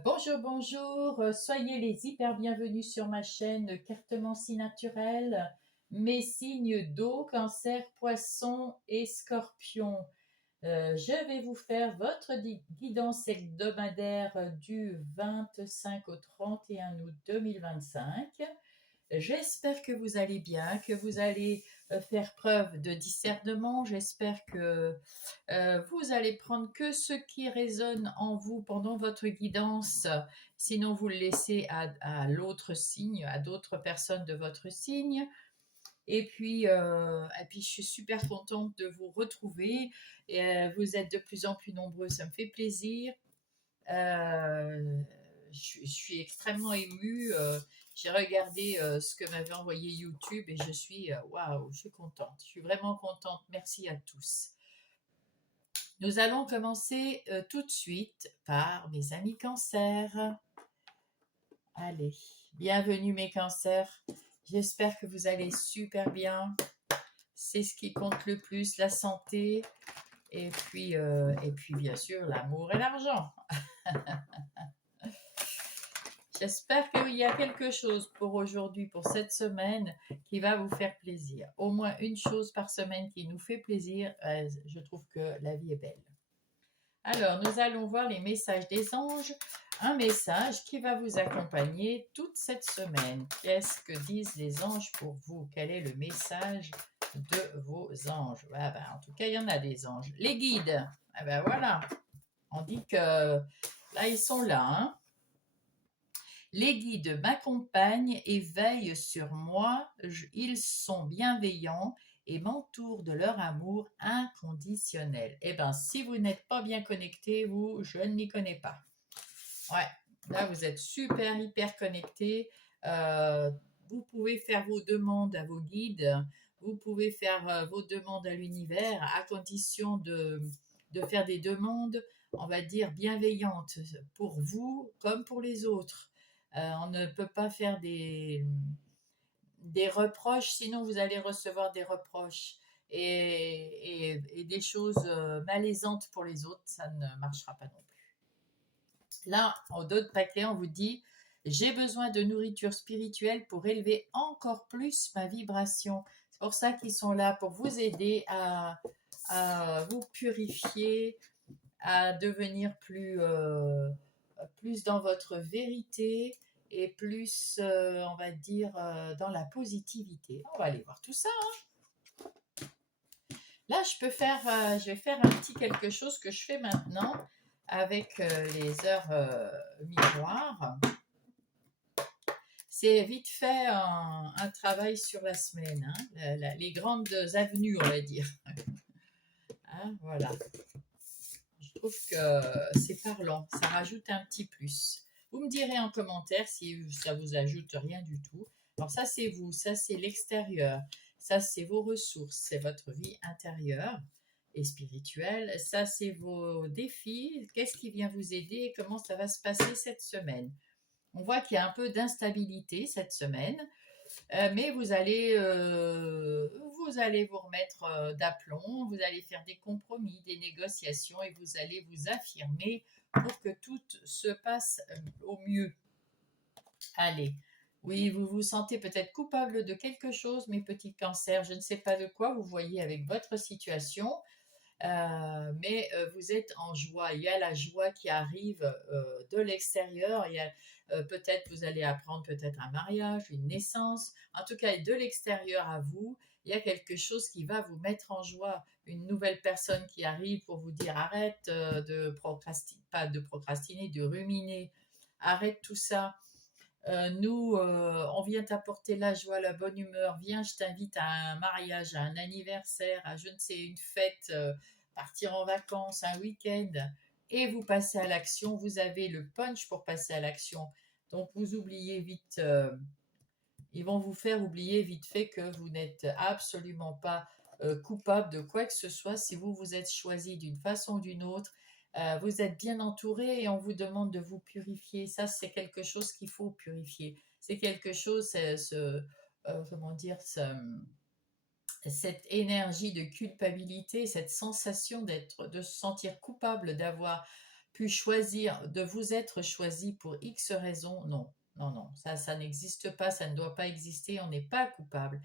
Bonjour, bonjour, soyez les hyper bienvenus sur ma chaîne Cartomancie naturelle. Mes signes d'eau, cancer, poisson et scorpion. Je vais vous faire votre guidance hebdomadaire du 25 au 31 août 2025. J'espère que vous allez bien, que vous allez faire preuve de discernement. J'espère que vous allez prendre que ce qui résonne en vous pendant votre guidance. Sinon, vous le laissez à l'autre signe, à d'autres personnes de votre signe. Et puis, je suis super contente de vous retrouver. Vous êtes de plus en plus nombreux, ça me fait plaisir. Euh, je suis extrêmement émue. J'ai regardé ce que m'avait envoyé YouTube et je suis waouh, je suis contente. Je suis vraiment contente. Merci à tous. Nous allons commencer tout de suite par mes amis cancers. Allez, bienvenue mes cancers. J'espère que vous allez super bien. C'est ce qui compte le plus, la santé. Et puis bien sûr, l'amour et l'argent. J'espère qu'il y a quelque chose pour aujourd'hui, pour cette semaine, qui va vous faire plaisir. Au moins une chose par semaine qui nous fait plaisir. Je trouve que la vie est belle. Alors, nous allons voir les messages des anges. Un message qui va vous accompagner toute cette semaine. Qu'est-ce que disent les anges pour vous? Quel est le message de vos anges? En tout cas, il y en a des anges. Les guides. Voilà. On dit que là, ils sont là. Hein. Les guides m'accompagnent et veillent sur moi. Ils sont bienveillants et m'entourent de leur amour inconditionnel. Eh bien, si vous n'êtes pas bien connecté, vous, je ne m'y connais pas. Ouais, là, vous êtes super, hyper connecté. Vous pouvez faire vos demandes à vos guides. Vous pouvez faire vos demandes à l'univers à condition de faire des demandes, on va dire, bienveillantes pour vous comme pour les autres. On ne peut pas faire des reproches, sinon vous allez recevoir des reproches et des choses malaisantes pour les autres, ça ne marchera pas non plus. Là, en d'autres paquets, on vous dit, j'ai besoin de nourriture spirituelle pour élever encore plus ma vibration. C'est pour ça qu'ils sont là, pour vous aider à vous purifier, à devenir plus dans votre vérité et plus, on va dire, dans la positivité. On va aller voir tout ça. Hein. Là, je vais faire un petit quelque chose que je fais maintenant avec les heures miroirs. C'est vite fait un travail sur la semaine, hein, les grandes avenues, on va dire. Hein, voilà. Je trouve que c'est parlant, ça rajoute un petit plus. Vous me direz en commentaire si ça vous ajoute rien du tout. Alors ça c'est vous, ça c'est l'extérieur, ça c'est vos ressources, c'est votre vie intérieure et spirituelle. Ça c'est vos défis, qu'est-ce qui vient vous aider et comment ça va se passer cette semaine. On voit qu'il y a un peu d'instabilité cette semaine. Mais vous allez vous remettre d'aplomb, vous allez faire des compromis, des négociations et vous allez vous affirmer pour que tout se passe au mieux. Allez, oui, vous vous sentez peut-être coupable de quelque chose, mes petits cancers, je ne sais pas de quoi vous voyez avec votre situation, mais vous êtes en joie. Il y a la joie qui arrive de l'extérieur. Il y a peut-être vous allez apprendre peut-être un mariage, une naissance. En tout cas, de l'extérieur à vous, il y a quelque chose qui va vous mettre en joie. Une nouvelle personne qui arrive pour vous dire arrête de procrastiner, pas de procrastiner, de ruminer. Arrête tout ça. On vient t'apporter la joie, la bonne humeur. Viens, je t'invite à un mariage, à un anniversaire, à je ne sais, une fête, partir en vacances, un week-end. Et vous passez à l'action. Vous avez le punch pour passer à l'action. Donc, vous oubliez vite. Ils vont vous faire oublier vite fait que vous n'êtes absolument pas coupable de quoi que ce soit si vous vous êtes choisi d'une façon ou d'une autre. Vous êtes bien entouré et on vous demande de vous purifier. Ça, c'est quelque chose qu'il faut purifier. C'est quelque chose, comment dire, cette énergie de culpabilité, cette sensation de se sentir coupable d'avoir pu choisir, de vous être choisi pour X raisons, non. Non, non, ça n'existe pas, ça ne doit pas exister, on n'est pas coupable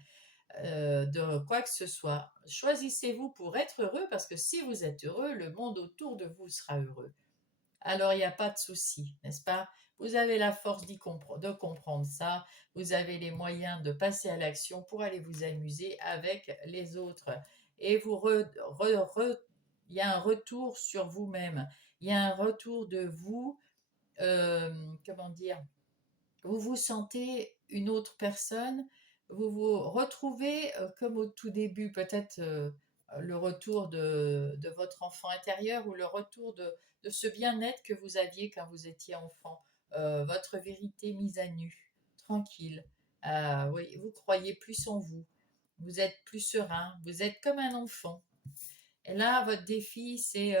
de quoi que ce soit. Choisissez-vous pour être heureux parce que si vous êtes heureux, le monde autour de vous sera heureux. Alors il n'y a pas de souci, n'est-ce pas? Vous avez la force de comprendre ça, vous avez les moyens de passer à l'action pour aller vous amuser avec les autres. Et il y a un retour sur vous-même, il y a un retour de vous, comment dire, vous vous sentez une autre personne, vous vous retrouvez comme au tout début, peut-être le retour de votre enfant intérieur ou le retour de ce bien-être que vous aviez quand vous étiez enfant, votre vérité mise à nu, tranquille. Oui, vous croyez plus en vous, vous êtes plus serein, vous êtes comme un enfant. Et là, votre défi, c'est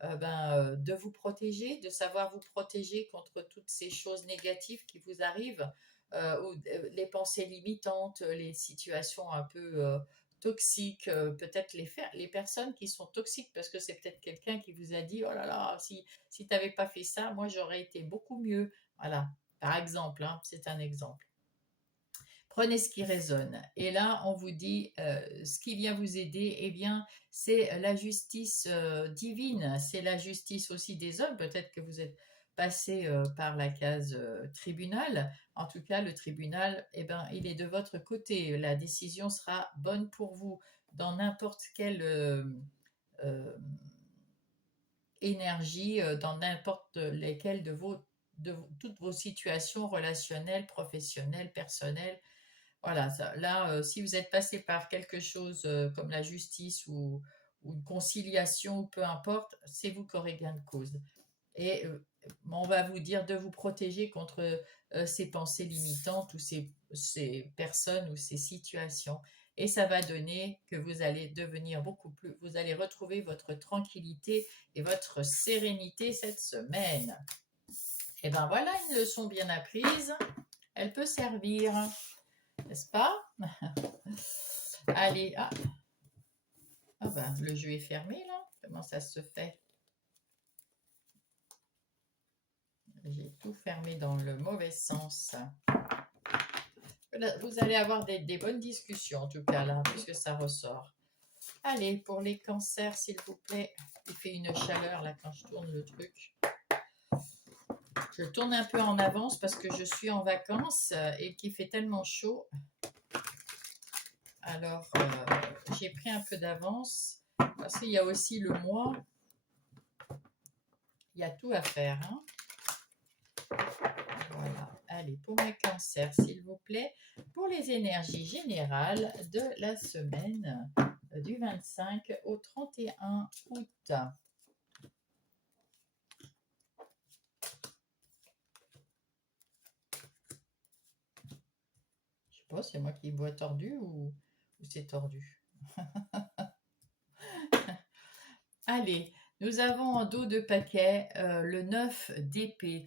de vous protéger, de savoir vous protéger contre toutes ces choses négatives qui vous arrivent, ou les pensées limitantes, les situations un peu toxiques, peut-être les personnes qui sont toxiques, parce que c'est peut-être quelqu'un qui vous a dit, oh là là, si tu n'avais pas fait ça, moi j'aurais été beaucoup mieux. Voilà, par exemple, hein, c'est un exemple. Prenez ce qui résonne. Et là, on vous dit, ce qui vient vous aider, eh bien, c'est la justice divine, c'est la justice aussi des hommes. Peut-être que vous êtes passé par la case tribunal. En tout cas, le tribunal, eh ben, il est de votre côté. La décision sera bonne pour vous dans n'importe quelle euh, énergie, dans n'importe lesquelles toutes vos situations relationnelles, professionnelles, personnelles. Voilà, là, si vous êtes passé par quelque chose comme la justice ou une conciliation, ou peu importe, c'est vous qui aurez gain de cause. Et on va vous dire de vous protéger contre ces pensées limitantes ou ces personnes ou ces situations. Et ça va donner que vous allez devenir beaucoup plus, vous allez retrouver votre tranquillité et votre sérénité cette semaine. Et ben voilà une leçon bien apprise. Elle peut servir, n'est-ce pas? Allez, le jeu est fermé là. Comment ça se fait? J'ai tout fermé dans le mauvais sens. Vous allez avoir des bonnes discussions en tout cas là, puisque ça ressort. Allez, pour les cancers, s'il vous plaît. Il fait une chaleur là quand je tourne le truc. Je tourne un peu en avance parce que je suis en vacances et qu'il fait tellement chaud. Alors, j'ai pris un peu d'avance parce qu'il y a aussi le mois. Il y a tout à faire. Hein. Voilà. Allez, pour mes cancers, s'il vous plaît, pour les énergies générales de la semaine du 25 au 31 août. Je sais pas, c'est moi qui bois tordu ou c'est tordu. Allez, nous avons en dos de paquet le 9 d'épée.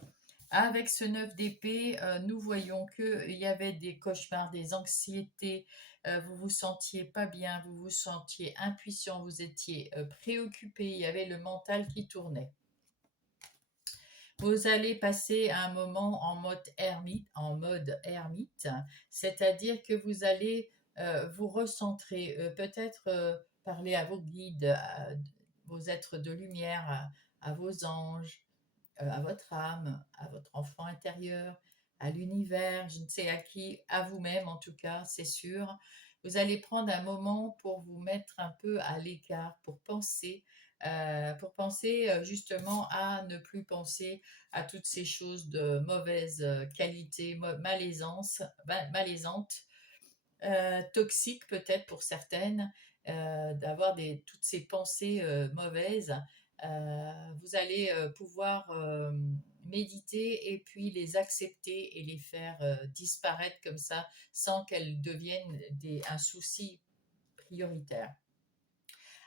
Avec ce 9 d'épée, nous voyons qu'il y avait des cauchemars, des anxiétés, vous vous sentiez pas bien, vous vous sentiez impuissant, vous étiez préoccupé, il y avait le mental qui tournait. Vous allez passer un moment en mode ermite, c'est-à-dire que vous allez vous recentrer, peut-être parler à vos guides, à vos êtres de lumière, à vos anges, à votre âme, à votre enfant intérieur, à l'univers, je ne sais à qui, à vous-même en tout cas, c'est sûr. Vous allez prendre un moment pour vous mettre un peu à l'écart, pour penser justement à ne plus penser à toutes ces choses de mauvaise qualité, malaisantes, toxiques peut-être pour certaines, d'avoir toutes ces pensées mauvaises. Vous allez pouvoir méditer et puis les accepter et les faire disparaître comme ça sans qu'elles deviennent un souci prioritaire.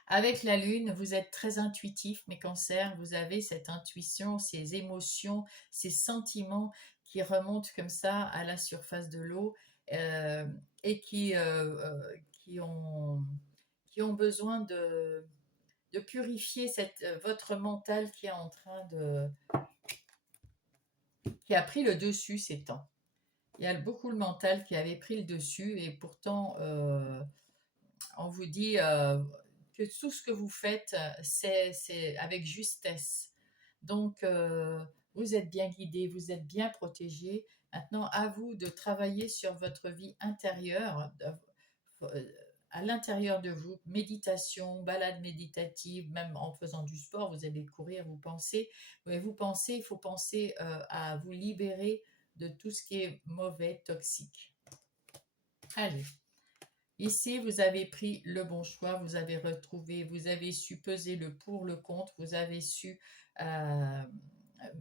Avec la lune, vous êtes très intuitif, mes cancers, vous avez cette intuition, ces émotions, ces sentiments qui remontent comme ça à la surface de l'eau euh, et qui ont besoin de purifier votre mental qui est en train qui a pris le dessus ces temps. Il y a beaucoup le mental qui avait pris le dessus et pourtant on vous dit que tout ce que vous faites, c'est avec justesse. Donc, vous êtes bien guidé, vous êtes bien protégé. Maintenant, à vous de travailler sur votre vie intérieure, euh, à l'intérieur de vous, méditation, balade méditative, même en faisant du sport, vous allez courir, vous pensez, mais vous pensez, il faut penser à vous libérer de tout ce qui est mauvais, toxique. Allez. Ici, vous avez pris le bon choix, vous avez retrouvé, vous avez su peser le pour, le contre, vous avez su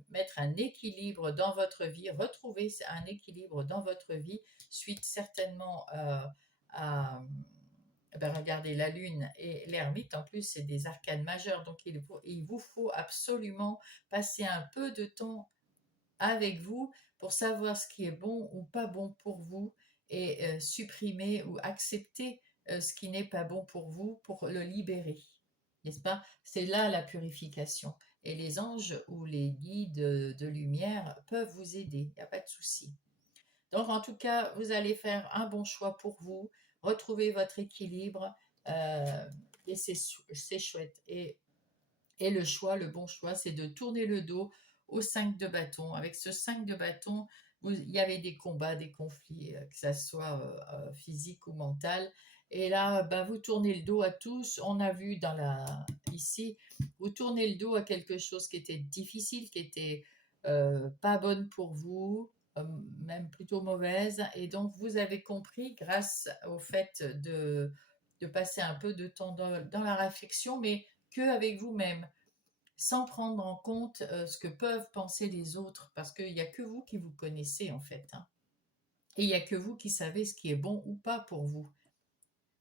mettre un équilibre dans votre vie, retrouver un équilibre dans votre vie, suite certainement à, regardez la lune et l'ermite, en plus c'est des arcanes majeures, donc il vous faut absolument passer un peu de temps avec vous pour savoir ce qui est bon ou pas bon pour vous et supprimer ou accepter ce qui n'est pas bon pour le libérer. N'est-ce pas? C'est là la purification. Et les anges ou les guides de lumière peuvent vous aider, il n'y a pas de souci. Donc en tout cas, vous allez faire un bon choix pour vous, retrouver votre équilibre et c'est chouette. Et le choix, le bon choix, c'est de tourner le dos au 5 de bâton. Avec ce 5 de bâton, il y avait des combats, des conflits, que ça soit physique ou mental. Et là, vous tournez le dos à tous. On a vu ici, vous tournez le dos à quelque chose qui était difficile, qui était pas bonne pour vous, même plutôt mauvaise. Et donc, vous avez compris, grâce au fait de passer un peu de temps dans la réflexion, mais que avec vous-même, sans prendre en compte ce que peuvent penser les autres, parce qu'il n'y a que vous qui vous connaissez en fait, hein. Et il n'y a que vous qui savez ce qui est bon ou pas pour vous,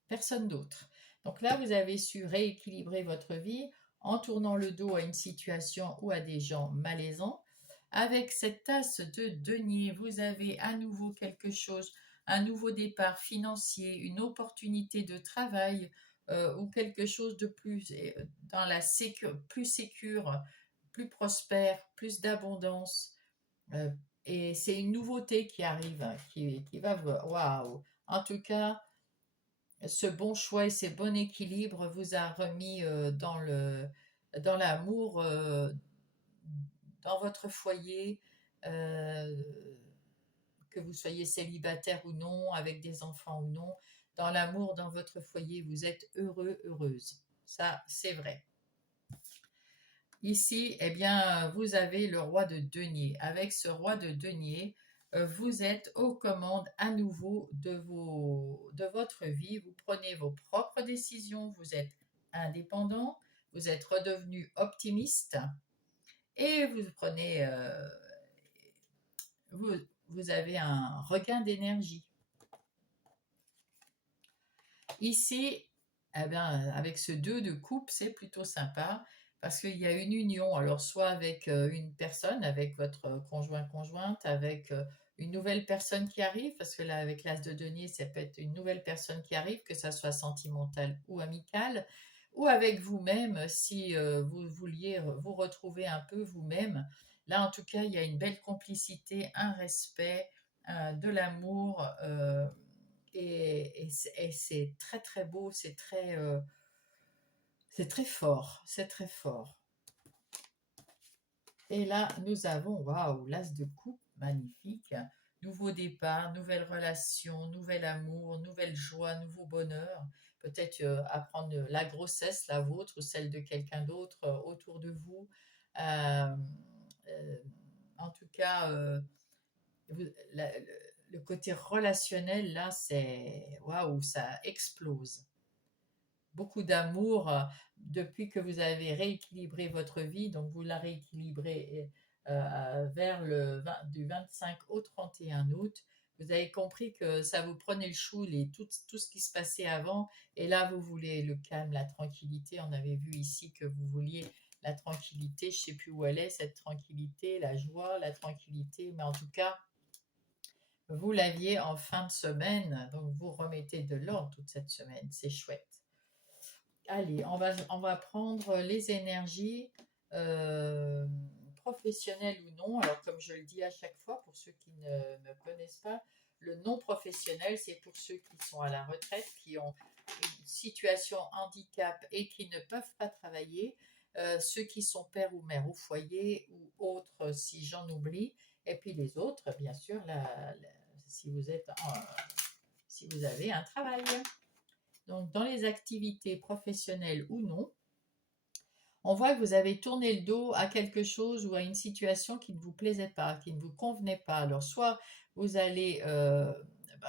personne d'autre. Donc là, vous avez su rééquilibrer votre vie en tournant le dos à une situation ou à des gens malaisants. Avec cette tasse de denier, vous avez à nouveau quelque chose, un nouveau départ financier, une opportunité de travail ou quelque chose de plus dans la plus sécure, plus prospère, plus d'abondance. Euh, et c'est une nouveauté qui arrive, hein, qui va vous... Waouh! En tout cas, ce bon choix et ce bon équilibre vous a remis dans l'amour, dans votre foyer, euh, que vous soyez célibataire ou non, avec des enfants ou non, dans l'amour dans votre foyer, vous êtes heureux, heureuse. Ça, c'est vrai. Ici, eh bien, vous avez le roi de denier. Avec ce roi de denier, vous êtes aux commandes à nouveau de votre vie. Vous prenez vos propres décisions, vous êtes indépendant, vous êtes redevenu optimiste et vous, vous avez un regain d'énergie. Ici, eh bien, avec ce 2 de coupe, c'est plutôt sympa parce qu'il y a une union, alors soit avec une personne, avec votre conjointe, avec une nouvelle personne qui arrive, parce que là, avec l'as de denier, ça peut être une nouvelle personne qui arrive, que ça soit sentimentale ou amicale, ou avec vous-même, si vous vouliez vous retrouver un peu vous-même. Là, en tout cas, il y a une belle complicité, un respect, de l'amour. Et c'est très très beau, c'est très fort, c'est très fort. Et là, nous avons, waouh, l'as de coupe, magnifique. Nouveau départ, nouvelle relation, nouvel amour, nouvelle joie, nouveau bonheur. Peut-être apprendre la grossesse, la vôtre ou celle de quelqu'un d'autre autour de vous. Euh, euh, En tout cas, vous- la- le côté relationnel, là, c'est waouh, ça explose. Beaucoup d'amour depuis que vous avez rééquilibré votre vie. Donc, vous la rééquilibrez vers du 25 au 31 août. Vous avez compris que ça vous prenait le chou, tout ce qui se passait avant. Et là, vous voulez le calme, la tranquillité. On avait vu ici que vous vouliez la tranquillité. Je ne sais plus où elle est, cette tranquillité, la joie, la tranquillité. Mais en tout cas, vous l'aviez en fin de semaine. Donc, vous remettez de l'ordre toute cette semaine. C'est chouette. Allez, on va prendre les énergies euh, professionnelles ou non. Alors, comme je le dis à chaque fois, pour ceux qui ne me connaissent pas, le non professionnel, c'est pour ceux qui sont à la retraite, qui ont une situation handicap et qui ne peuvent pas travailler, ceux qui sont père ou mère au foyer ou autres, si j'en oublie, et puis les autres, bien sûr, si vous êtes si vous avez un travail. Donc, dans les activités professionnelles ou non, on voit que vous avez tourné le dos à quelque chose ou à une situation qui ne vous plaisait pas, qui ne vous convenait pas. Alors, soit vous allez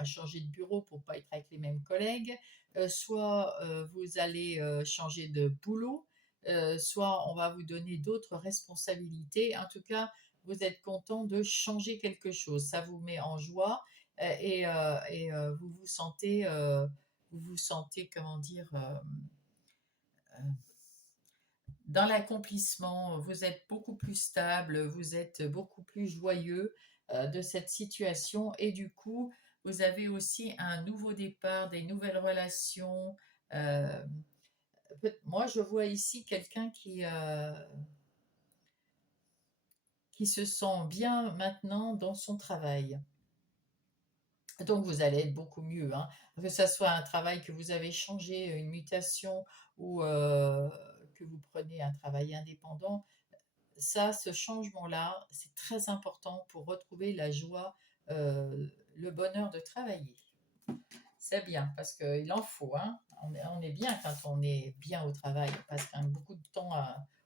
changer de bureau pour ne pas être avec les mêmes collègues, soit vous allez changer de boulot, soit on va vous donner d'autres responsabilités. En tout cas, vous êtes content de changer quelque chose. Ça vous met en joie vous vous sentez, comment dire, dans l'accomplissement, vous êtes beaucoup plus stable, vous êtes beaucoup plus joyeux de cette situation et du coup, vous avez aussi un nouveau départ, des nouvelles relations. euh, Moi, je vois ici quelqu'un qui se sent bien maintenant dans son travail. Donc, vous allez être beaucoup mieux, hein. Que ça soit un travail que vous avez changé, une mutation ou que vous prenez un travail indépendant. Ça, ce changement-là, c'est très important pour retrouver la joie, le bonheur de travailler. C'est bien parce qu'il en faut, hein. On est bien quand on est bien au travail. On passe quand même beaucoup de temps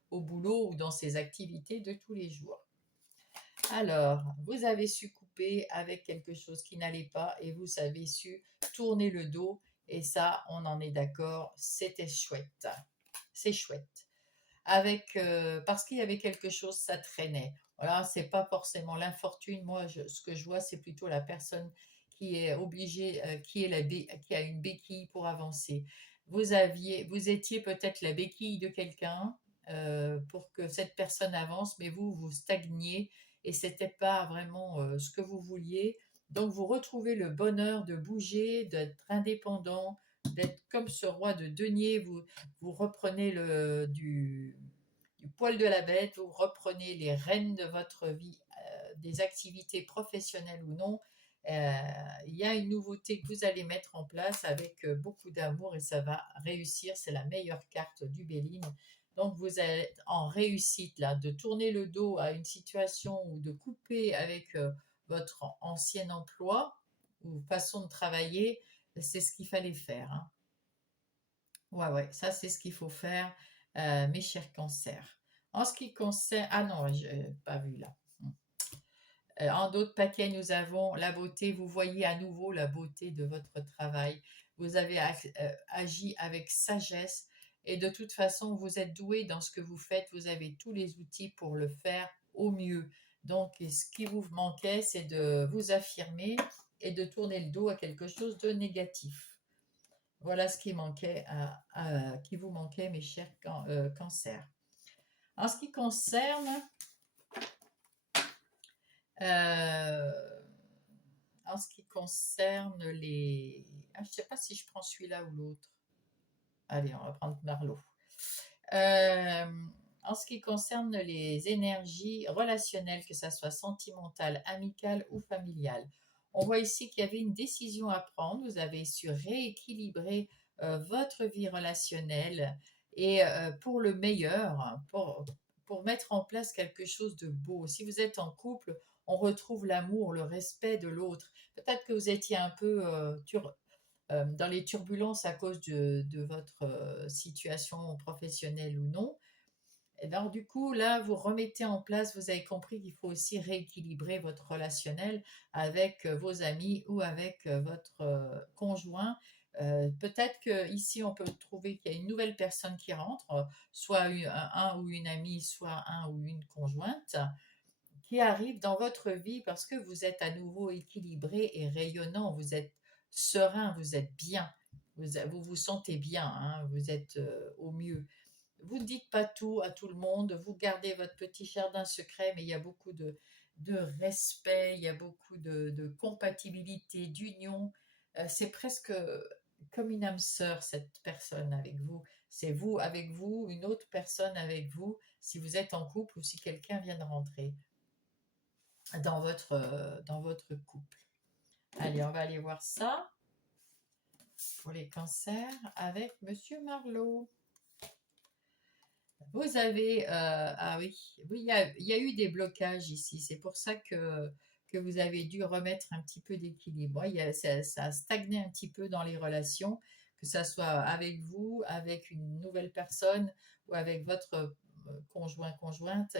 au boulot ou dans ses activités de tous les jours. Alors, vous avez su couper avec quelque chose qui n'allait pas et vous avez su tourner le dos. Et ça, on en est d'accord, c'était chouette. C'est chouette. Parce qu'il y avait quelque chose, ça traînait. Voilà, c'est pas forcément l'infortune. Moi, ce que je vois, c'est plutôt la personne qui est obligée, qui a une béquille pour avancer. Vous étiez peut-être la béquille de quelqu'un pour que cette personne avance, mais vous stagniez et c'était pas vraiment ce que vous vouliez. Donc, vous retrouvez le bonheur de bouger, d'être indépendant, d'être comme ce roi de denier. Vous reprenez du poil de la bête, vous reprenez les rênes de votre vie, des activités professionnelles ou non. Euh, il y a une nouveauté que vous allez mettre en place avec beaucoup d'amour et ça va réussir. C'est la meilleure carte du Béline. Donc vous êtes en réussite là, de tourner le dos à une situation ou de couper avec votre ancien emploi ou façon de travailler. C'est ce qu'il fallait faire, hein. Ouais, ouais, ça c'est ce qu'il faut faire, mes chers cancers. En ce qui concerne... Ah non, je pas vu là. En d'autres paquets, nous avons la beauté. Vous voyez à nouveau la beauté de votre travail. Vous avez agi avec sagesse et de toute façon, vous êtes doué dans ce que vous faites. Vous avez tous les outils pour le faire au mieux. Donc, ce qui vous manquait, c'est de vous affirmer et de tourner le dos à quelque chose de négatif. Voilà ce qui manquait qui vous manquait, mes chers cancers. En ce qui concerne, euh, en ce qui concerne les, je ne sais pas si je prends celui-là ou l'autre. Allez, on va prendre Marlowe. Euh, En ce qui concerne les énergies relationnelles, que ça soit sentimentale, amicale ou familiale, on voit ici qu'il y avait une décision à prendre. Vous avez su rééquilibrer votre vie relationnelle et pour le meilleur, hein, pour mettre en place quelque chose de beau. Si vous êtes en couple, on retrouve l'amour, le respect de l'autre. Peut-être que vous étiez un peu dans les turbulences à cause de votre situation professionnelle ou non. Et alors du coup, là, vous remettez en place, vous avez compris qu'il faut aussi rééquilibrer votre relationnel avec vos amis ou avec votre conjoint. Peut-être qu'ici, on peut trouver qu'il y a une nouvelle personne qui rentre, soit un ou une amie, soit un ou une conjointe, qui arrive dans votre vie parce que vous êtes à nouveau équilibré et rayonnant, vous êtes serein, vous êtes bien, vous vous sentez bien, hein, vous êtes au mieux. Vous ne dites pas tout à tout le monde, vous gardez votre petit jardin secret, mais il y a beaucoup de respect, il y a beaucoup de compatibilité, d'union. C'est presque comme une âme sœur, cette personne avec vous. C'est vous avec vous, une autre personne avec vous, si vous êtes en couple ou si quelqu'un vient de rentrer dans votre couple. Allez, on va aller voir ça pour les cancers avec Monsieur Marlowe. Vous avez, ah oui, oui, il y a eu des blocages ici. C'est pour ça que vous avez dû remettre un petit peu d'équilibre. Ça a stagné un petit peu dans les relations, que ça soit avec vous, avec une nouvelle personne ou avec votre conjoint, conjointe.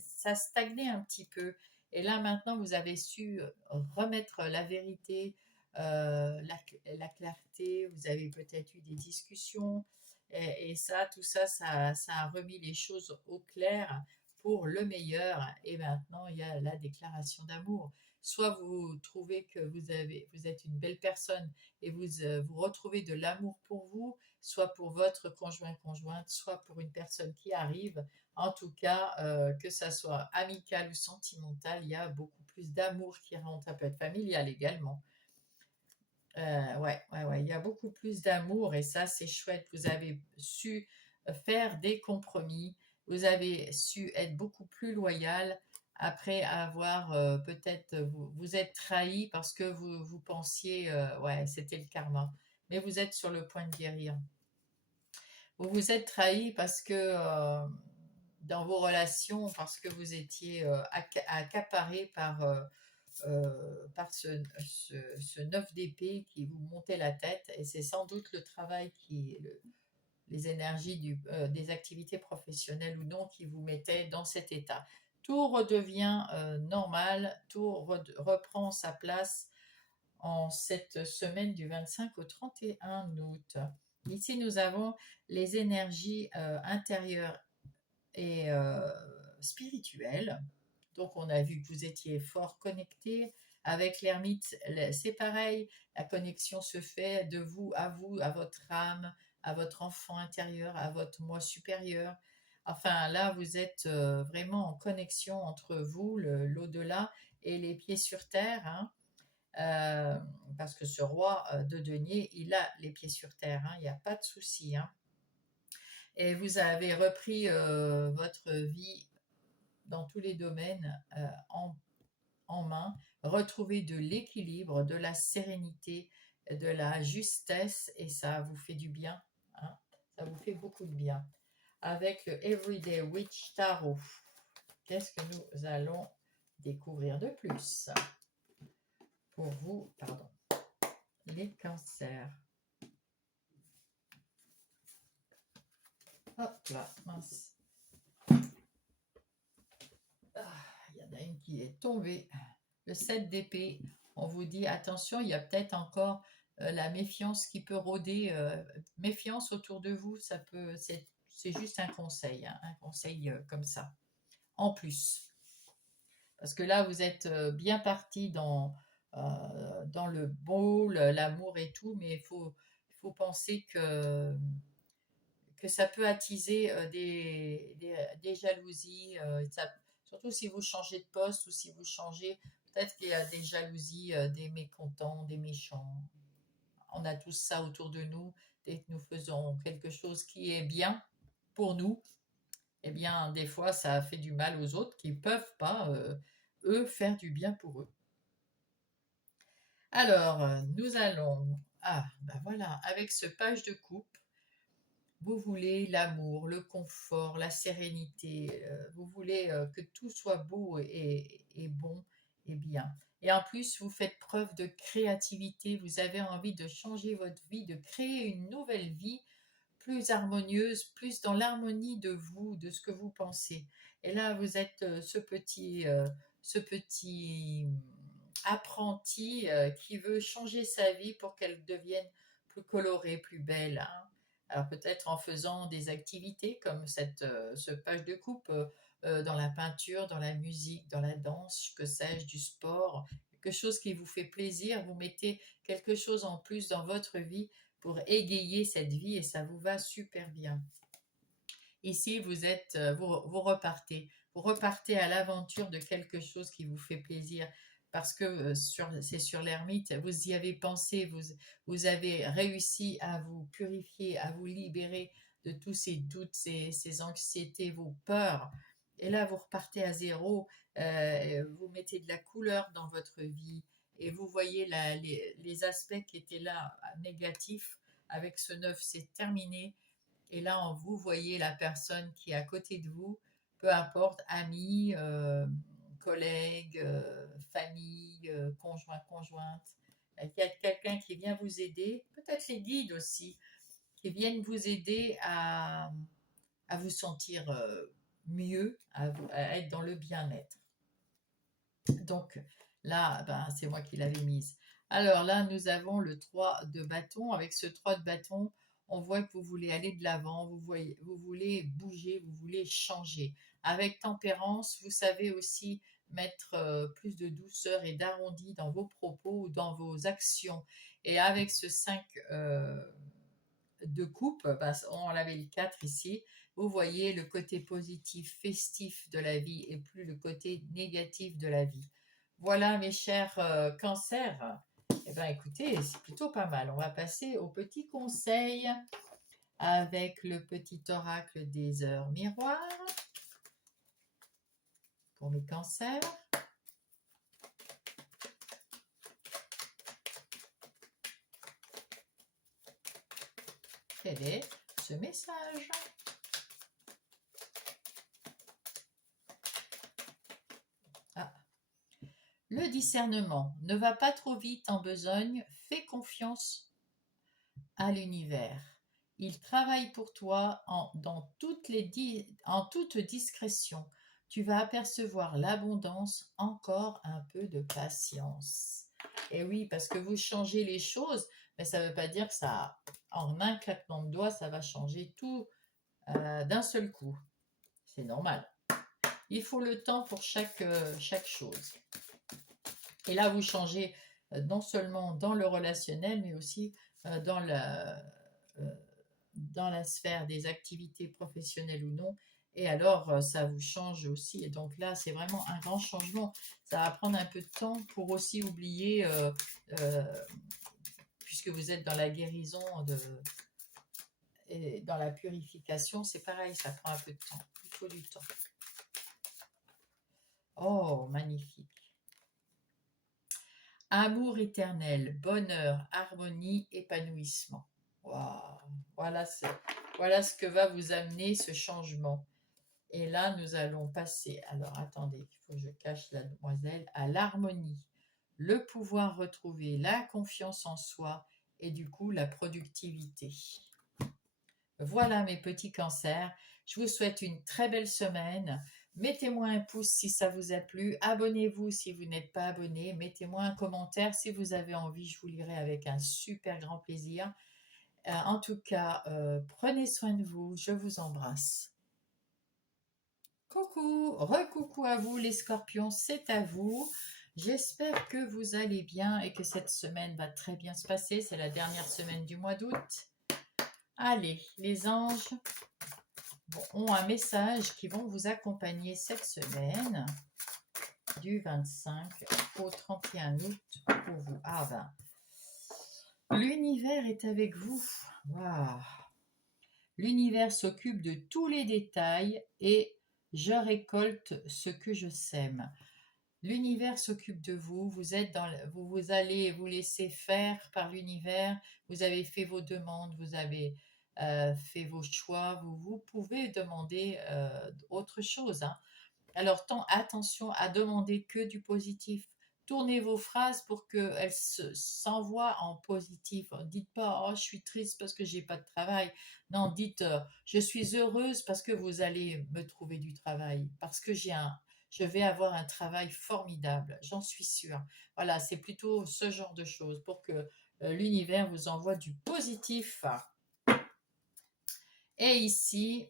Ça stagnait un petit peu. Et là, maintenant, vous avez su remettre la vérité, la clarté. Vous avez peut-être eu des discussions. Et ça, tout ça, ça a remis les choses au clair pour le meilleur. Et maintenant, il y a la déclaration d'amour. Soit vous trouvez que vous êtes une belle personne et vous retrouvez de l'amour pour vous, soit pour votre conjoint, conjointe, soit pour une personne qui arrive. En tout cas, que ça soit amical ou sentimental, il y a beaucoup plus d'amour qui rentre. Ça peut être familial également. Ouais, il y a beaucoup plus d'amour et ça, c'est chouette. Vous avez su faire des compromis, vous avez su être beaucoup plus loyal après avoir peut-être vous êtes trahi parce que vous pensiez, ouais, c'était le karma. Mais vous êtes sur le point de guérir. Vous vous êtes trahi parce que dans vos relations, parce que vous étiez accaparé par ce 9 d'épée qui vous montait la tête et c'est sans doute le travail les énergies des activités professionnelles ou non qui vous mettaient dans cet état. Tout redevient normal, tout reprend sa place en cette semaine du 25 au 31 août. Ici, nous avons les énergies intérieures et spirituelles. Donc, on a vu que vous étiez fort connecté. Avec l'ermite, c'est pareil. La connexion se fait de vous, à votre âme, à votre enfant intérieur, à votre moi supérieur. Enfin, là, vous êtes vraiment en connexion entre vous, l'au-delà, et les pieds sur terre. Hein. Parce que ce roi de denier, il a les pieds sur terre. Hein. Il n'y a pas de souci. Hein. Et vous avez repris votre vie dans tous les domaines en main, retrouver de l'équilibre, de la sérénité, de la justesse, et ça vous fait du bien. Hein, ça vous fait beaucoup de bien. Avec le Everyday Witch Tarot, qu'est-ce que nous allons découvrir de plus pour vous, pardon, les cancers. Hop là, mince. Il y en a une qui est tombée. Le 7 d'épée, on vous dit attention, il y a peut-être encore la méfiance qui peut rôder. Méfiance autour de vous, c'est juste un conseil, hein, un conseil comme ça. En plus, parce que là, vous êtes bien parti dans le beau, l'amour et tout, mais il faut penser que ça peut attiser des jalousies. Surtout si vous changez de poste ou si vous changez, peut-être qu'il y a des jalousies, des mécontents, des méchants. On a tous ça autour de nous. Dès que nous faisons quelque chose qui est bien pour nous, eh bien, des fois, ça fait du mal aux autres qui ne peuvent pas, eux, faire du bien pour eux. Alors, nous allons... Ah, ben voilà, avec ce page de coupe, vous voulez l'amour, le confort, la sérénité, vous voulez que tout soit beau et bon et bien. Et en plus, vous faites preuve de créativité, vous avez envie de changer votre vie, de créer une nouvelle vie plus harmonieuse, plus dans l'harmonie de vous, de ce que vous pensez. Et là, vous êtes ce petit apprenti qui veut changer sa vie pour qu'elle devienne plus colorée, plus belle. Hein. Alors peut-être en faisant des activités comme ce page de coupe dans la peinture, dans la musique, dans la danse, que sais-je, du sport, quelque chose qui vous fait plaisir, vous mettez quelque chose en plus dans votre vie pour égayer cette vie et ça vous va super bien. Ici, vous repartez à l'aventure de quelque chose qui vous fait plaisir parce que c'est sur l'ermite, vous y avez pensé, vous avez réussi à vous purifier, à vous libérer de tous ces doutes, ces anxiétés, vos peurs. Et là, vous repartez à zéro, vous mettez de la couleur dans votre vie et vous voyez les aspects qui étaient là négatifs. Avec ce 9, c'est terminé. Et là, vous voyez la personne qui est à côté de vous, peu importe, amis, collègues, famille, conjoint, conjointe. Il y a quelqu'un qui vient vous aider, peut-être les guides aussi, qui viennent vous aider à vous sentir mieux, à être dans le bien-être. Donc là, ben, c'est moi qui l'avais mise. Alors là, nous avons le 3 de bâton. Avec ce 3 de bâton, on voit que vous voulez aller de l'avant, vous voulez bouger, vous voulez changer. Avec tempérance, vous savez aussi mettre plus de douceur et d'arrondi dans vos propos ou dans vos actions. Et avec ce 5 de coupe, bah, on avait le 4 ici, vous voyez le côté positif, festif de la vie et plus le côté négatif de la vie. Voilà mes chers cancers. Eh bien écoutez, c'est plutôt pas mal. On va passer au petit conseil avec le petit oracle des heures miroirs pour mes cancers. Quel est ce message? Le discernement. Ne va pas trop vite en besogne, fais confiance à l'univers. Il travaille pour toi en toute discrétion. Tu vas apercevoir l'abondance, encore un peu de patience. Et oui, parce que vous changez les choses, mais ça ne veut pas dire que ça, en un claquement de doigts, ça va changer tout d'un seul coup. C'est normal. Il faut le temps pour chaque chose. Et là, vous changez non seulement dans le relationnel, mais aussi dans la sphère des activités professionnelles ou non. Et alors, ça vous change aussi. Et donc là, c'est vraiment un grand changement. Ça va prendre un peu de temps pour aussi oublier, puisque vous êtes dans la guérison, et dans la purification, c'est pareil, ça prend un peu de temps. Il faut du temps. Oh, magnifique. Amour éternel, bonheur, harmonie, épanouissement. Wow. Voilà ce que va vous amener ce changement. Et là, nous allons passer, alors attendez, il faut que je cache la demoiselle, à l'harmonie, le pouvoir retrouvé, la confiance en soi et du coup la productivité. Voilà mes petits cancers, je vous souhaite une très belle semaine. Mettez-moi un pouce si ça vous a plu, abonnez-vous si vous n'êtes pas abonné, mettez-moi un commentaire si vous avez envie, je vous lirai avec un super grand plaisir. En tout cas, prenez soin de vous, je vous embrasse. Coucou, recoucou à vous les scorpions, c'est à vous. J'espère que vous allez bien et que cette semaine va très bien se passer. C'est la dernière semaine du mois d'août. Allez, les anges ont un message qui vont vous accompagner cette semaine du 25 au 31 août pour vous. Ah ben, l'univers est avec vous. Waouh. L'univers s'occupe de tous les détails et je récolte ce que je sème. L'univers s'occupe de vous, vous allez vous laisser faire par l'univers, vous avez fait vos demandes, vous avez fait vos choix, vous pouvez demander autre chose. Hein. Alors attention à demander que du positif. Tournez vos phrases pour qu'elles s'envoient en positif. Dites pas oh je suis triste parce que j'ai pas de travail. Non, dites je suis heureuse parce que vous allez me trouver du travail, parce que je vais avoir un travail formidable, j'en suis sûre. Voilà, c'est plutôt ce genre de choses pour que l'univers vous envoie du positif. Et ici,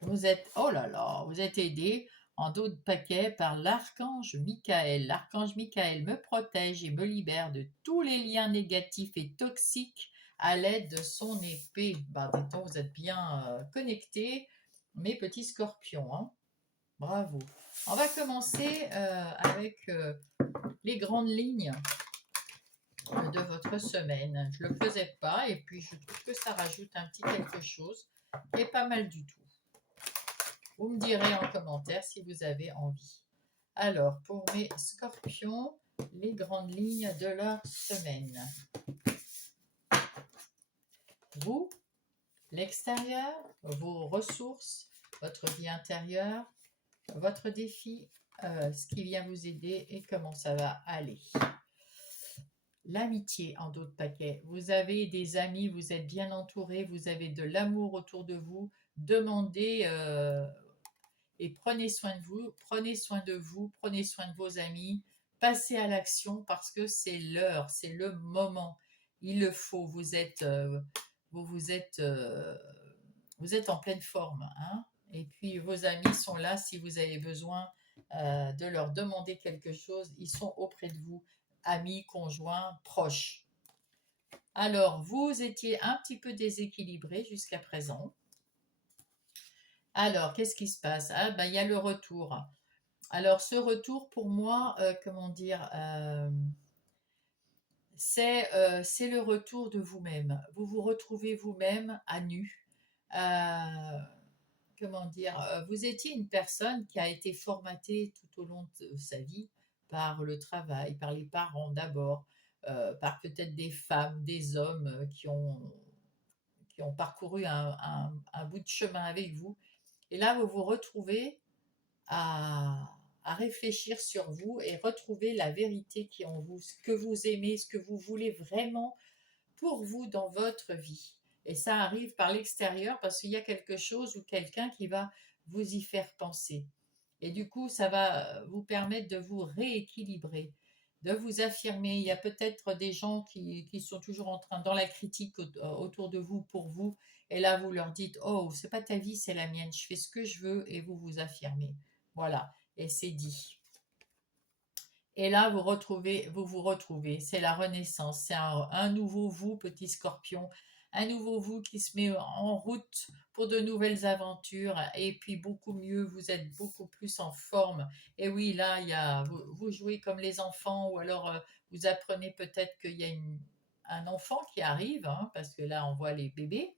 vous êtes, oh là là, vous êtes aidé en dos de paquet par l'archange Michael. L'archange Michael me protège et me libère de tous les liens négatifs et toxiques à l'aide de son épée. Bah, dites-donc, vous êtes bien connectés, mes petits scorpions. Hein. Bravo. On va commencer avec les grandes lignes de votre semaine. Je ne le faisais pas et puis je trouve que ça rajoute un petit quelque chose. qui est pas mal du tout. Vous me direz en commentaire si vous avez envie. Alors, pour mes scorpions, les grandes lignes de leur semaine. Vous, l'extérieur, vos ressources, votre vie intérieure, votre défi, ce qui vient vous aider et comment ça va aller. L'amitié en d'autres paquets. Vous avez des amis, vous êtes bien entouré, vous avez de l'amour autour de vous. Demandez et prenez soin de vous, prenez soin de vous, prenez soin de vos amis. Passez à l'action parce que c'est l'heure, c'est le moment. Il le faut. Vous êtes en pleine forme, hein. Et puis vos amis sont là si vous avez besoin de leur demander quelque chose. Ils sont auprès de vous, amis, conjoints, proches. Alors, vous étiez un petit peu déséquilibré jusqu'à présent. Alors, qu'est-ce qui se passe? Ah, ben, il y a le retour. Alors, ce retour, pour moi, comment dire, c'est le retour de vous-même. Vous vous retrouvez vous-même à nu. Euh, comment dire, vous étiez une personne qui a été formatée tout au long de sa vie par le travail, par les parents d'abord, par peut-être des femmes, des hommes qui ont parcouru un bout de chemin avec vous. Et là, vous vous retrouvez à réfléchir sur vous et retrouver la vérité qui est en vous, ce que vous aimez, ce que vous voulez vraiment pour vous dans votre vie. Et ça arrive par l'extérieur parce qu'il y a quelque chose ou quelqu'un qui va vous y faire penser. Et du coup, ça va vous permettre de vous rééquilibrer, de vous affirmer. Il y a peut-être des gens qui sont toujours en train, dans la critique autour de vous, pour vous. Et là, vous leur dites, oh, c'est pas ta vie, c'est la mienne. Je fais ce que je veux et vous vous affirmez. Voilà. Et c'est dit. Et là, vous vous retrouvez. C'est la renaissance. C'est un nouveau vous, petit scorpion. Un nouveau vous qui se met en route pour de nouvelles aventures. Et puis beaucoup mieux, vous êtes beaucoup plus en forme. Et oui, là, vous jouez comme les enfants ou alors vous apprenez peut-être qu'il y a un enfant qui arrive, hein, parce que là, on voit les bébés.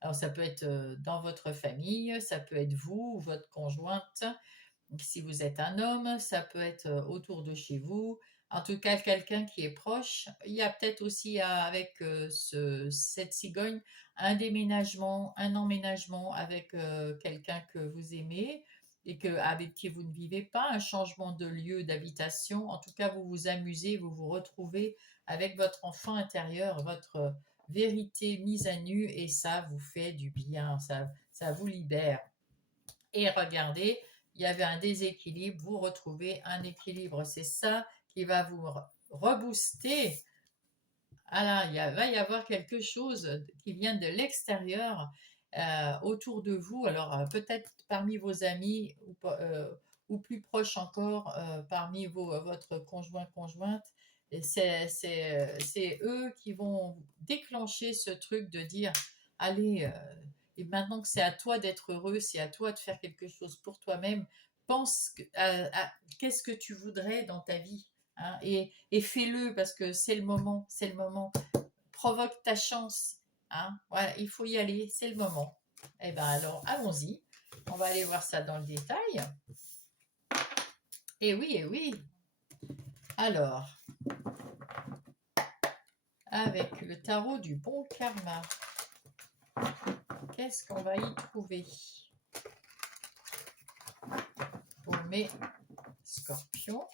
Alors, ça peut être dans votre famille, ça peut être vous ou votre conjointe. Si vous êtes un homme, ça peut être autour de chez vous. En tout cas, quelqu'un qui est proche. Il y a peut-être aussi avec cette cigogne un déménagement, un emménagement avec quelqu'un que vous aimez et avec qui vous ne vivez pas, un changement de lieu d'habitation. En tout cas, vous vous amusez, vous vous retrouvez avec votre enfant intérieur, votre vérité mise à nu et ça vous fait du bien, ça vous libère. Et regardez, il y avait un déséquilibre, vous retrouvez un équilibre. C'est ça qui va vous rebooster. Ah là, va y avoir quelque chose qui vient de l'extérieur autour de vous. Alors peut-être parmi vos amis ou plus proche encore parmi votre conjointe. Et c'est eux qui vont déclencher ce truc de dire, allez, et maintenant que c'est à toi d'être heureux, c'est à toi de faire quelque chose pour toi-même, pense à qu'est-ce que tu voudrais dans ta vie, hein, et fais-le parce que c'est le moment, c'est le moment. Provoque ta chance, hein. Voilà, il faut y aller, c'est le moment. Eh bien alors, allons-y. On va aller voir ça dans le détail. Et oui, et oui. Alors, avec le tarot du bon karma, qu'est-ce qu'on va y trouver pour mes scorpions?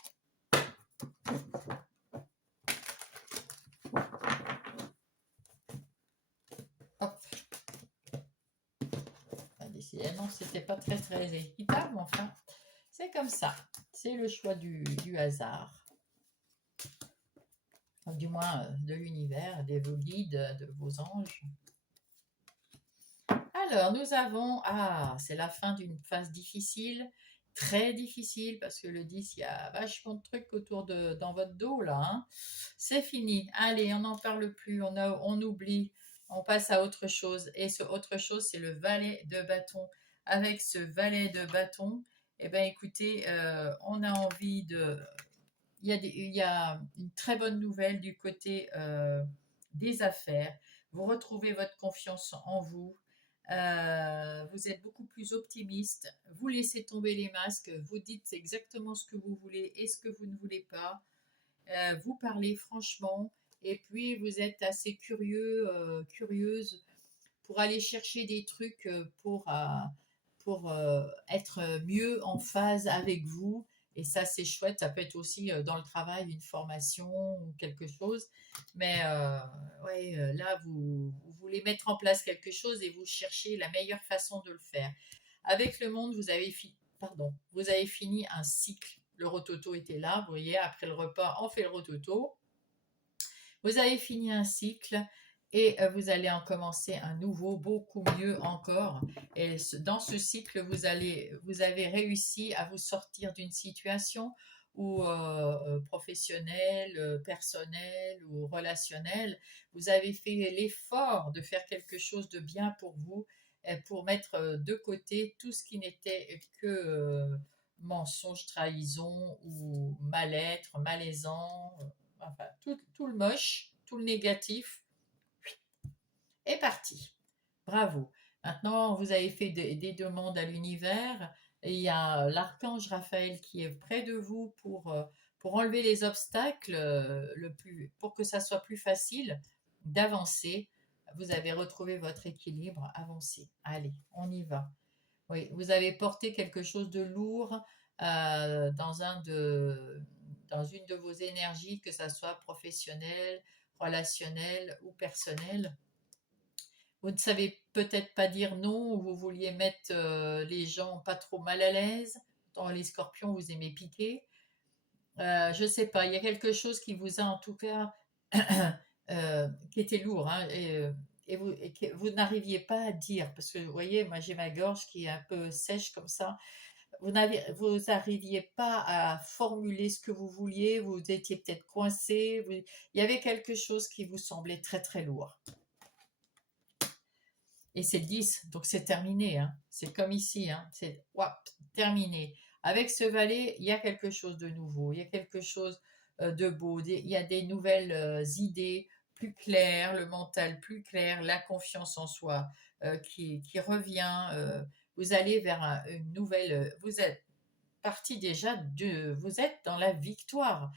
Hop. Décidément, c'était pas très très équitable, mais enfin, c'est comme ça. C'est le choix du hasard. Du moins de l'univers, de vos guides, de vos anges. Alors, nous avons... Ah, c'est la fin d'une phase difficile, très difficile, parce que le 10, il y a vachement de trucs dans votre dos, là, hein. C'est fini. Allez, on n'en parle plus, on oublie, on passe à autre chose. Et ce autre chose, c'est le valet de bâton. Avec ce valet de bâton, eh bien, écoutez, on a envie de... il y a une très bonne nouvelle du côté des affaires. Vous retrouvez votre confiance en vous. Vous êtes beaucoup plus optimiste. Vous laissez tomber les masques. Vous dites exactement ce que vous voulez et ce que vous ne voulez pas. Vous parlez franchement. Et puis, vous êtes assez curieux, curieuse pour aller chercher des trucs pour être mieux en phase avec vous. Et ça, c'est chouette. Ça peut être aussi dans le travail, une formation ou quelque chose. Mais ouais, là, vous voulez mettre en place quelque chose et vous cherchez la meilleure façon de le faire. Avec le monde, vous avez fini un cycle. Le rototo était là, vous voyez, après le repas, on fait le rototo. Vous avez fini un cycle et vous allez en commencer un nouveau, beaucoup mieux encore. Et dans ce cycle, vous avez réussi à vous sortir d'une situation ou professionnelle, personnelle ou relationnelle. Vous avez fait l'effort de faire quelque chose de bien pour vous, pour mettre de côté tout ce qui n'était que mensonge, trahison ou mal-être, malaisant, enfin tout le moche, tout le négatif est parti. Bravo. Maintenant, vous avez fait des demandes à l'univers. Et il y a l'archange Raphaël qui est près de vous pour enlever les obstacles, pour que ça soit plus facile d'avancer. Vous avez retrouvé votre équilibre, avancez. Allez, on y va. Oui, vous avez porté quelque chose de lourd dans une de vos énergies, que ça soit professionnelle, relationnelle ou personnelle. Vous ne savez peut-être pas dire non, ou vous vouliez mettre les gens pas trop mal à l'aise. Dans les scorpions, vous aimez piquer. Je ne sais pas, il y a quelque chose qui vous a en tout cas qui était lourd, hein, et que vous n'arriviez pas à dire, parce que vous voyez, moi j'ai ma gorge qui est un peu sèche comme ça. Vous n'arriviez pas à formuler ce que vous vouliez, vous étiez peut-être coincé, il y avait quelque chose qui vous semblait très très lourd. Et c'est le 10, donc c'est terminé, hein. C'est comme ici, hein. C'est terminé. Avec ce valet, il y a quelque chose de nouveau, il y a quelque chose de beau, il y a des nouvelles idées plus claires, le mental plus clair, la confiance en soi qui revient. Vous allez vers une nouvelle. Vous êtes parti déjà vous êtes dans la victoire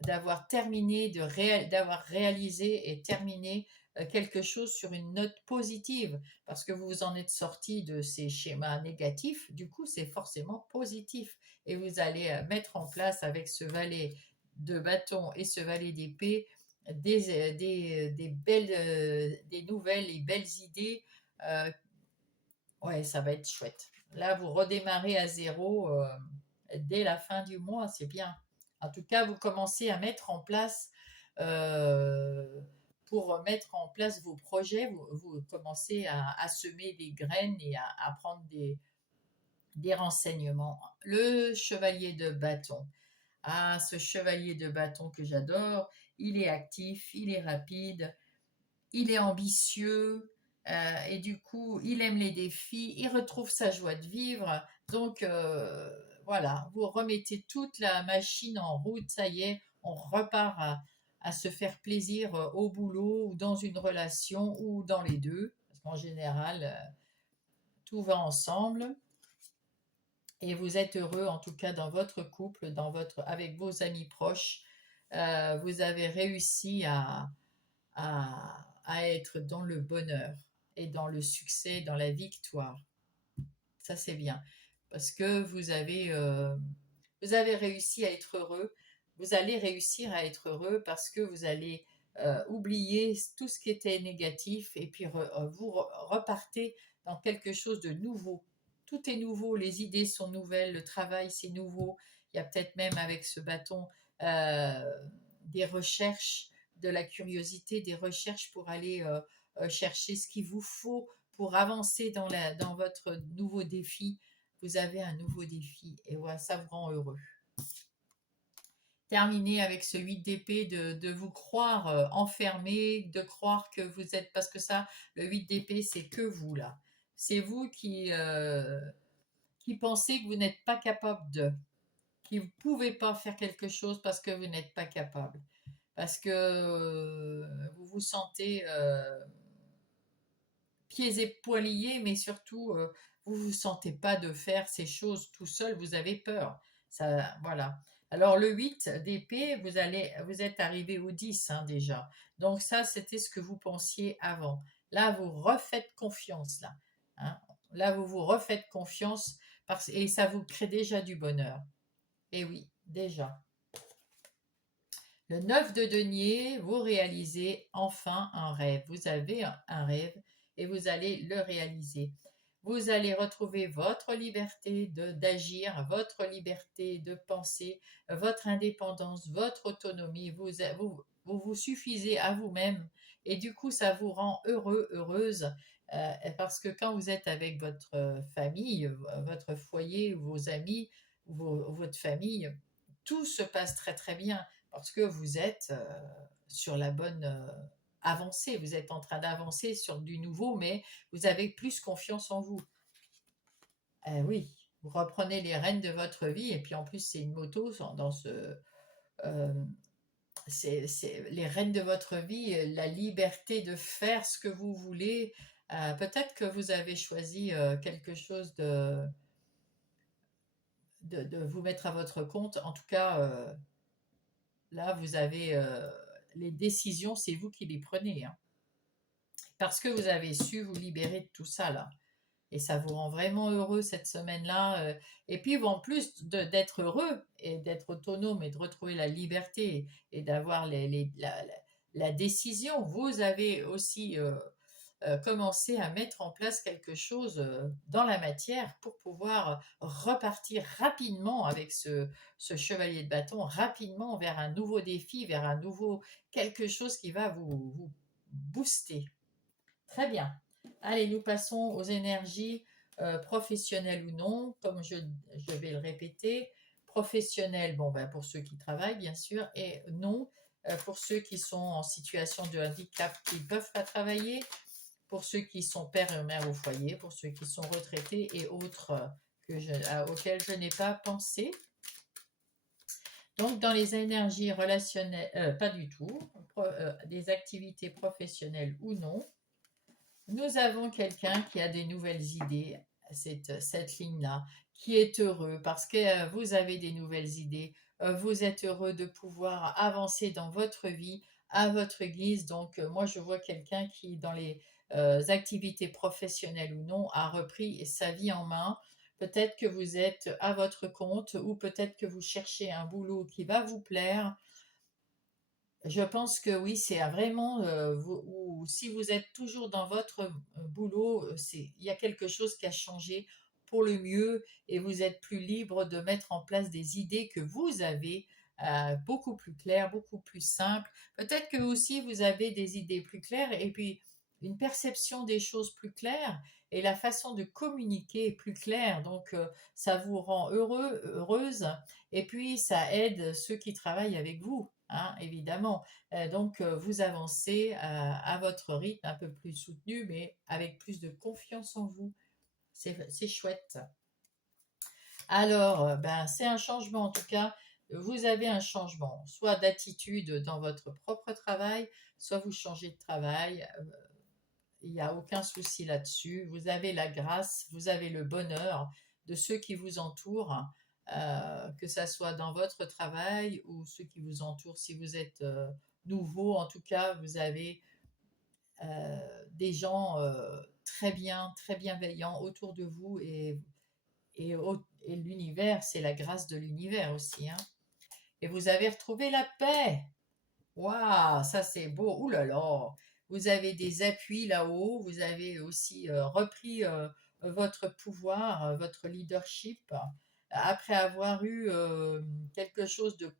d'avoir terminé, d'avoir réalisé et terminé quelque chose sur une note positive, parce que vous vous en êtes sorti de ces schémas négatifs, du coup c'est forcément positif, et vous allez mettre en place avec ce valet de bâton et ce valet d'épée des belles, des nouvelles et belles idées. euh, ouais, ça va être chouette. Là, vous redémarrez à zéro dès la fin du mois, c'est bien. En tout cas, vous commencez à mettre en place, euh, pour mettre en place vos projets, vous commencez à semer des graines et à prendre des renseignements. Le chevalier de bâton. Ah, ce chevalier de bâton que j'adore, il est actif, il est rapide, il est ambitieux, et du coup, il aime les défis, il retrouve sa joie de vivre. Donc, voilà, vous remettez toute la machine en route, ça y est, on repart à se faire plaisir au boulot ou dans une relation ou dans les deux, parce qu'en général, tout va ensemble. Et vous êtes heureux, en tout cas, dans votre couple, avec vos amis proches. Vous avez réussi à être dans le bonheur et dans le succès, dans la victoire. Ça, c'est bien. Parce que vous avez réussi à être heureux. Vous allez réussir à être heureux parce que vous allez oublier tout ce qui était négatif et puis vous repartez dans quelque chose de nouveau. Tout est nouveau, les idées sont nouvelles, le travail c'est nouveau. Il y a peut-être même avec ce bâton euh, des recherches, de la curiosité, des recherches pour aller chercher ce qu'il vous faut pour avancer dans votre nouveau défi. Vous avez un nouveau défi et voilà, ça vous rend heureux. Terminer avec ce 8 d'épée, de vous croire enfermé, de croire que vous êtes, parce que ça, le 8 d'épée, c'est que vous là. C'est vous qui pensez que vous n'êtes pas capable qui ne pouvez pas faire quelque chose parce que vous n'êtes pas capable. Parce que vous vous sentez pieds et poings liés, mais surtout, vous ne vous sentez pas de faire ces choses tout seul, vous avez peur. Ça, voilà. Alors le 8 d'épée, vous êtes arrivé au 10 hein, déjà. Donc ça, c'était ce que vous pensiez avant. Là, vous refaites confiance, là. Hein. Là, vous vous refaites confiance et ça vous crée déjà du bonheur. Et oui, déjà. Le 9 de denier, vous réalisez enfin un rêve. Vous avez un rêve et vous allez le réaliser. Vous allez retrouver votre liberté d'agir, votre liberté de penser, votre indépendance, votre autonomie. Vous suffisez à vous-même et du coup, ça vous rend heureux, heureuse. Parce que quand vous êtes avec votre famille, votre foyer, vos amis, votre famille, tout se passe très très bien parce que vous êtes sur la bonne avancée, vous êtes en train d'avancer sur du nouveau, mais vous avez plus confiance en vous. Oui, vous reprenez les rênes de votre vie, et puis en plus c'est une moto dans ce... euh, c'est les rênes de votre vie, la liberté de faire ce que vous voulez. Peut-être que vous avez choisi quelque chose de vous mettre à votre compte. En tout cas, là, vous avez les décisions, c'est vous qui les prenez. Hein. Parce que vous avez su vous libérer de tout ça, là. Et ça vous rend vraiment heureux cette semaine-là. Et puis, en plus d'être heureux et d'être autonome et de retrouver la liberté et d'avoir la décision, vous avez aussi commencé à mettre en place quelque chose dans la matière pour pouvoir repartir rapidement avec ce chevalier de bâton, rapidement vers un nouveau défi, vers un nouveau quelque chose qui va vous booster. Très bien. Allez, nous passons aux énergies professionnelles ou non, comme je vais le répéter. Professionnelles, bon, ben, pour ceux qui travaillent, bien sûr, et non, pour ceux qui sont en situation de handicap, qui ne peuvent pas travailler, pour ceux qui sont pères et mères au foyer, pour ceux qui sont retraités et autres auxquels je n'ai pas pensé. Donc, dans les énergies relationnelles, pas du tout, des activités professionnelles ou non, nous avons quelqu'un qui a des nouvelles idées, cette ligne-là, qui est heureux parce que vous avez des nouvelles idées, vous êtes heureux de pouvoir avancer dans votre vie à votre guise. Donc, moi, je vois quelqu'un qui, dans les activités professionnelles ou non, a repris sa vie en main. Peut-être que vous êtes à votre compte ou peut-être que vous cherchez un boulot qui va vous plaire. Je pense que oui, c'est vraiment, ou si vous êtes toujours dans votre boulot, il y a quelque chose qui a changé pour le mieux et vous êtes plus libre de mettre en place des idées que vous avez beaucoup plus claires, beaucoup plus simples. Peut-être que aussi vous avez des idées plus claires et puis une perception des choses plus claires et la façon de communiquer est plus claire. Donc, ça vous rend heureux, heureuse et puis ça aide ceux qui travaillent avec vous. Hein, évidemment. Donc, vous avancez à votre rythme un peu plus soutenu, mais avec plus de confiance en vous. C'est chouette. Alors, ben, c'est un changement en tout cas. Vous avez un changement, soit d'attitude dans votre propre travail, soit vous changez de travail. Il n'y a aucun souci là-dessus. Vous avez la grâce, vous avez le bonheur de ceux qui vous entourent, que ça soit dans votre travail ou ceux qui vous entourent. Si vous êtes nouveau, en tout cas, vous avez des gens très bien, très bienveillants autour de vous et l'univers, c'est la grâce de l'univers aussi. Hein. Et vous avez retrouvé la paix. Waouh, ça c'est beau. Ouh là là. Vous avez des appuis là-haut. Vous avez aussi repris votre pouvoir, votre leadership. Après avoir eu quelque chose de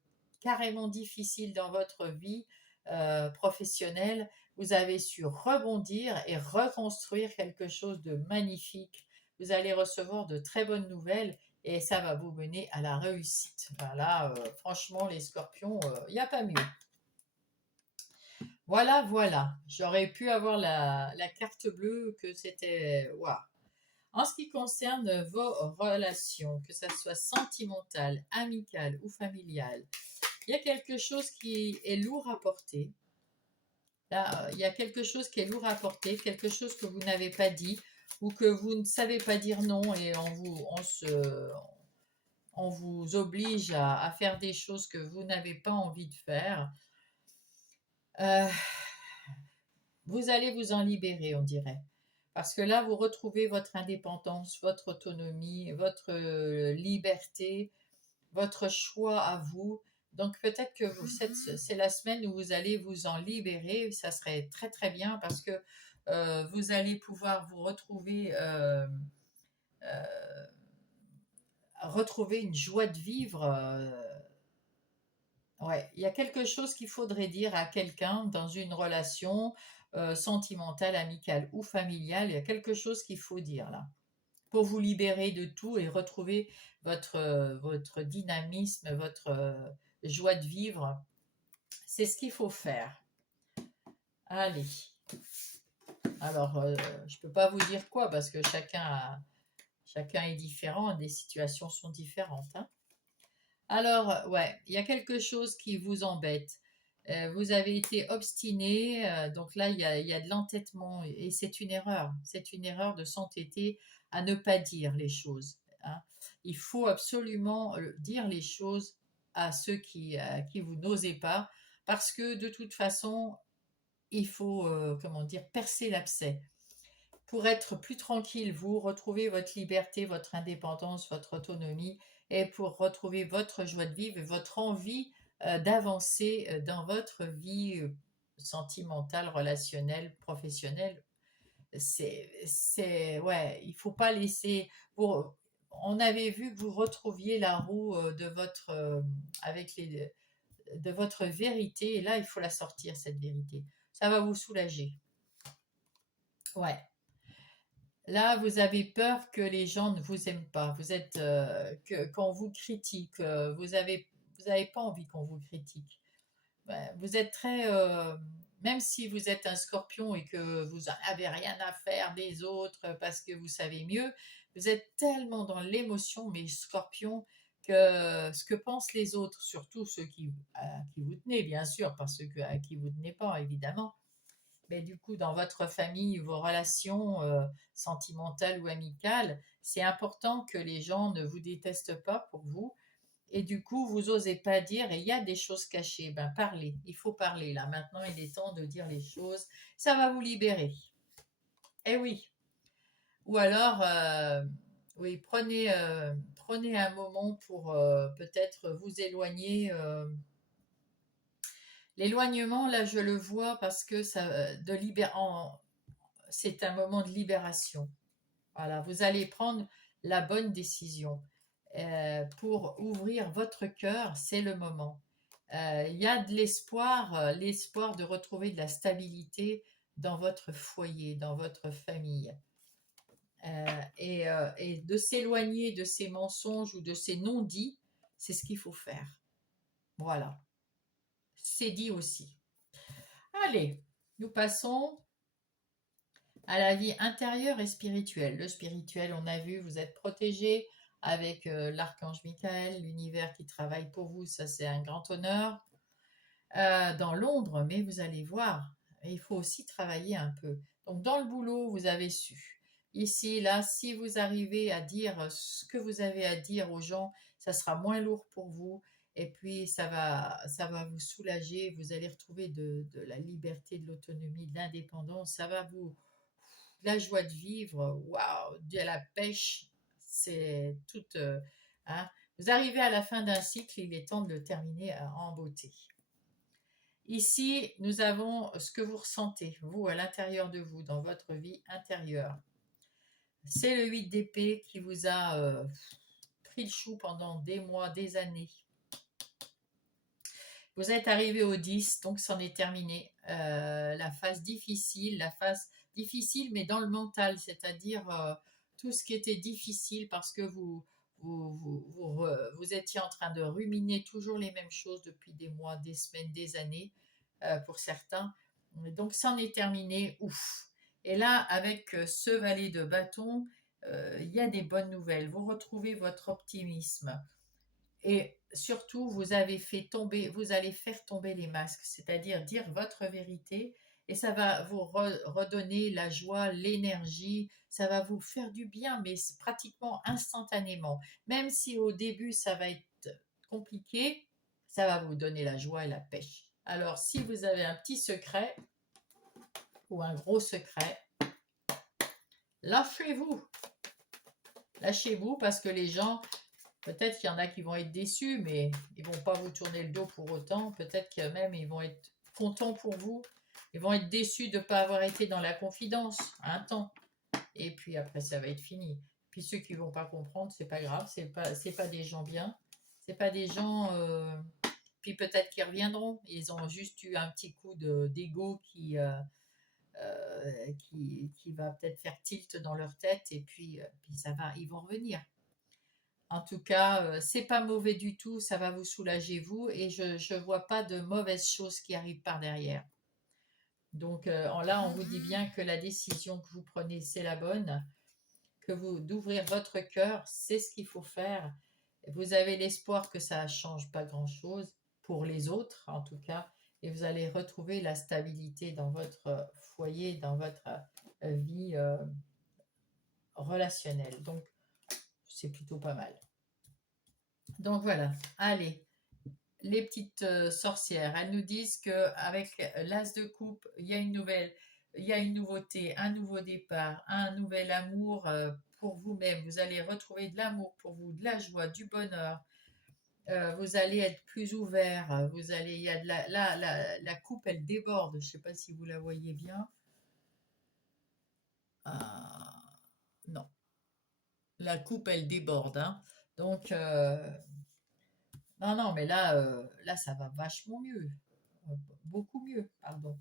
carrément difficile dans votre vie professionnelle, vous avez su rebondir et reconstruire quelque chose de magnifique. Vous allez recevoir de très bonnes nouvelles et ça va vous mener à la réussite. Voilà, franchement, les scorpions, il n'y a pas mieux. Voilà, voilà. J'aurais pu avoir la carte bleue que c'était... Waouh. En ce qui concerne vos relations, que ça soit sentimentale, amicale ou familiale, il y a quelque chose qui est lourd à porter. Là, il y a quelque chose qui est lourd à porter, quelque chose que vous n'avez pas dit ou que vous ne savez pas dire non et on vous oblige à faire des choses que vous n'avez pas envie de faire. Euh, vous allez vous en libérer, on dirait. Parce que là, vous retrouvez votre indépendance, votre autonomie, votre liberté, votre choix à vous. Donc peut-être que c'est la semaine où vous allez vous en libérer. Ça serait très très bien parce que vous allez pouvoir vous euh, retrouver une joie de vivre. Ouais, il y a quelque chose qu'il faudrait dire à quelqu'un dans une relation sentimentale, amicale ou familiale. Il y a quelque chose qu'il faut dire là pour vous libérer de tout et retrouver votre dynamisme, votre joie de vivre. C'est ce qu'il faut faire. Allez. Alors, je ne peux pas vous dire quoi parce que chacun est différent, les situations sont différentes. Hein. Alors, ouais, il y a quelque chose qui vous embête. Vous avez été obstiné, donc là, il y a de l'entêtement et c'est une erreur. C'est une erreur de s'entêter à ne pas dire les choses. Hein. Il faut absolument dire les choses à ceux qui vous n'osez pas, parce que de toute façon, il faut, comment dire, percer l'abcès. Pour être plus tranquille, vous retrouvez votre liberté, votre indépendance, votre autonomie, et pour retrouver votre joie de vivre et votre envie d'avancer dans votre vie sentimentale, relationnelle, professionnelle. Ouais, il faut pas laisser. On avait vu que vous retrouviez la roue de votre vérité, et là, il faut la sortir, cette vérité. Ça va vous soulager. Ouais. Là, vous avez peur que les gens ne vous aiment pas. Vous êtes qu'on vous critique. Vous avez pas envie qu'on vous critique. Ouais, vous êtes très même si vous êtes un Scorpion et que vous n'avez rien à faire des autres parce que vous savez mieux, vous êtes tellement dans l'émotion, mais Scorpion, que ce que pensent les autres, surtout ceux à qui vous tenez, bien sûr, pas ceux à qui vous ne tenez pas, évidemment. Mais du coup, dans votre famille, vos relations sentimentales ou amicales, c'est important que les gens ne vous détestent pas pour vous. Et du coup, vous osez pas dire, et il y a des choses cachées. Ben, parlez. Il faut parler. Là, maintenant, il est temps de dire les choses. Ça va vous libérer. Eh oui. Ou alors, oui, prenez un moment pour peut-être vous éloigner. L'éloignement, là, je le vois parce que c'est un moment de libération. Voilà, vous allez prendre la bonne décision. Pour ouvrir votre cœur, c'est le moment. Il y a de l'espoir, l'espoir de retrouver de la stabilité dans votre foyer, dans votre famille. Et de s'éloigner de ces mensonges ou de ces non-dits, c'est ce qu'il faut faire. Voilà, c'est dit aussi. Allez, nous passons à la vie intérieure et spirituelle. Le spirituel, on a vu, vous êtes protégé avec l'archange Michael, l'univers qui travaille pour vous, ça c'est un grand honneur. Dans l'ombre, mais vous allez voir, il faut aussi travailler un peu. Donc dans le boulot, vous avez su. Ici, là, si vous arrivez à dire ce que vous avez à dire aux gens, ça sera moins lourd pour vous. Et puis, ça va vous soulager. Vous allez retrouver de la liberté, de l'autonomie, de l'indépendance. Ça va vous, la joie de vivre, waouh, de la pêche, c'est tout. Hein. Vous arrivez à la fin d'un cycle, il est temps de le terminer en beauté. Ici, nous avons ce que vous ressentez, vous, à l'intérieur de vous, dans votre vie intérieure. C'est le 8 d'épée qui vous a pris le chou pendant des mois, des années. Vous êtes arrivé au 10, donc c'en est terminé. La phase difficile, mais dans le mental, c'est-à-dire tout ce qui était difficile parce que vous étiez en train de ruminer toujours les mêmes choses depuis des mois, des semaines, des années, pour certains. Donc c'en est terminé, ouf. Et là, avec ce valet de bâton, il y a des bonnes nouvelles. Vous retrouvez votre optimisme. Et surtout, vous allez faire tomber les masques, c'est-à-dire dire votre vérité et ça va vous redonner la joie, l'énergie, ça va vous faire du bien, mais pratiquement instantanément. Même si au début ça va être compliqué, ça va vous donner la joie et la pêche. Alors si vous avez un petit secret ou un gros secret, lâchez-vous. Lâchez-vous parce que les gens, peut-être qu'il y en a qui vont être déçus, mais ils ne vont pas vous tourner le dos pour autant. Peut-être que même ils vont être contents pour vous. Ils vont être déçus de ne pas avoir été dans la confidence un temps. Et puis après, ça va être fini. Puis ceux qui ne vont pas comprendre, c'est pas grave. C'est pas des gens bien. C'est pas des gens. Puis peut-être qu'ils reviendront. Ils ont juste eu un petit coup d'ego qui va peut-être faire tilt dans leur tête. Et puis ça va, ils vont revenir. En tout cas, c'est pas mauvais du tout, ça va vous soulager vous et je ne vois pas de mauvaises choses qui arrivent par derrière. Donc là, on vous dit bien que la décision que vous prenez, c'est la bonne, que vous d'ouvrir votre cœur, c'est ce qu'il faut faire. Vous avez l'espoir que ça ne change pas grand-chose pour les autres, en tout cas, et vous allez retrouver la stabilité dans votre foyer, dans votre vie relationnelle. Donc, c'est plutôt pas mal. Donc voilà, allez, les petites sorcières, elles nous disent qu'avec l'as de coupe, il y a une nouveauté, un nouveau départ, un nouvel amour pour vous-même. Vous allez retrouver de l'amour pour vous, de la joie, du bonheur. Vous allez être plus ouvert. Il y a de la coupe, elle déborde. Je ne sais pas si vous la voyez bien. Non, la coupe, elle déborde. Hein. Donc, non, mais là, ça va vachement mieux. Beaucoup mieux, pardon.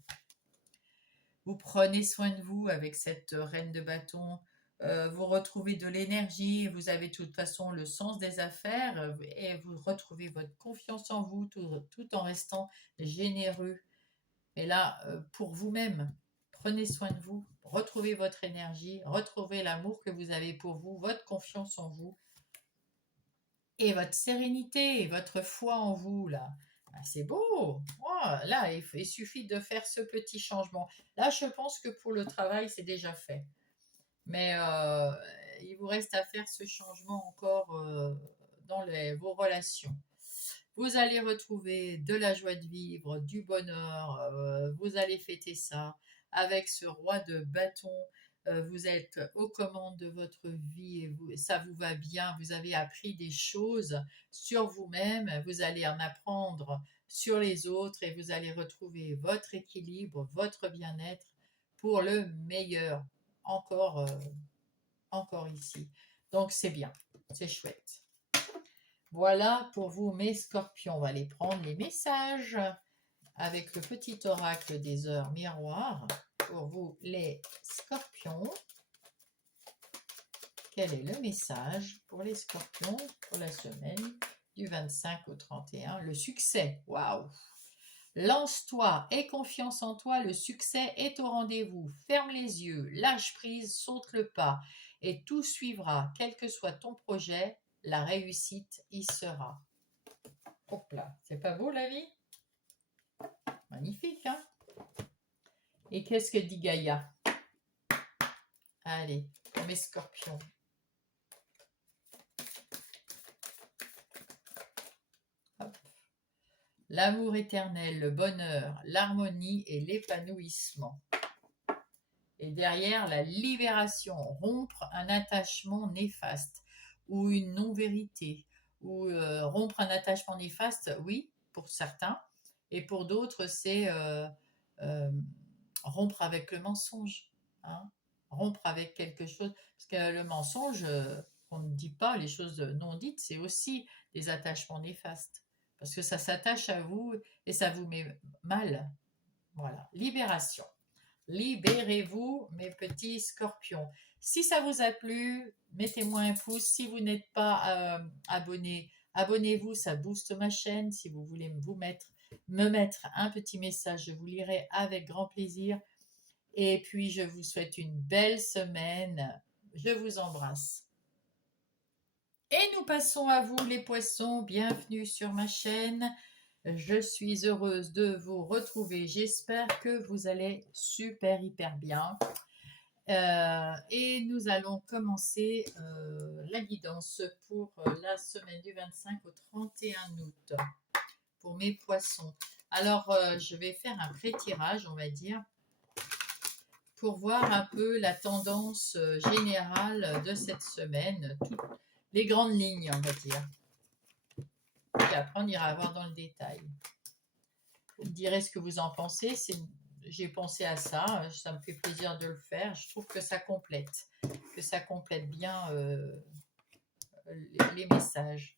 Vous prenez soin de vous avec cette reine de bâton. Vous retrouvez de l'énergie. Vous avez de toute façon le sens des affaires et vous retrouvez votre confiance en vous tout en restant généreux. Et là, pour vous-même, prenez soin de vous. Retrouvez votre énergie. Retrouvez l'amour que vous avez pour vous, votre confiance en vous. Et votre sérénité, votre foi en vous, là. Ah, c'est beau. Oh, là, il suffit de faire ce petit changement. Là, je pense que pour le travail, c'est déjà fait. Mais il vous reste à faire ce changement encore dans vos relations. Vous allez retrouver de la joie de vivre, du bonheur. Vous allez fêter ça avec ce roi de bâton. Vous êtes aux commandes de votre vie et ça vous va bien. Vous avez appris des choses sur vous-même. Vous allez en apprendre sur les autres et vous allez retrouver votre équilibre, votre bien-être pour le meilleur. Encore ici. Donc c'est bien, c'est chouette. Voilà pour vous mes scorpions. On va aller prendre les messages avec le petit oracle des heures miroirs. Pour vous les scorpions, quel est le message pour les scorpions pour la semaine du 25 au 31? Le succès, waouh! Lance-toi, aie confiance en toi, le succès est au rendez-vous. Ferme les yeux, lâche prise, saute le pas et tout suivra. Quel que soit ton projet, la réussite y sera. Hop là, c'est pas beau la vie? Magnifique, hein? Et qu'est-ce que dit Gaïa? Allez, mes scorpions. Hop. L'amour éternel, le bonheur, l'harmonie et l'épanouissement. Et derrière, la libération, rompre un attachement néfaste ou une non-vérité. Ou rompre un attachement néfaste, oui, pour certains. Et pour d'autres, c'est rompre avec le mensonge. Hein, rompre avec quelque chose. Parce que le mensonge, on ne dit pas, les choses non dites, c'est aussi des attachements néfastes. Parce que ça s'attache à vous et ça vous met mal. Voilà, libération. Libérez-vous, mes petits scorpions. Si ça vous a plu, mettez-moi un pouce. Si vous n'êtes pas abonné, abonnez-vous, ça booste ma chaîne. Si vous voulez me mettre un petit message, je vous lirai avec grand plaisir. Et puis, je vous souhaite une belle semaine. Je vous embrasse. Et nous passons à vous, les poissons. Bienvenue sur ma chaîne. Je suis heureuse de vous retrouver. J'espère que vous allez super hyper bien. Et nous allons commencer la guidance pour la semaine du 25 au 31 août pour mes poissons. Alors, je vais faire un pré-tirage, on va dire, pour voir un peu la tendance générale de cette semaine, toutes les grandes lignes, on va dire. Et après, on ira voir dans le détail. Vous me direz ce que vous en pensez. J'ai pensé à ça. Ça me fait plaisir de le faire. Je trouve que ça complète bien les messages.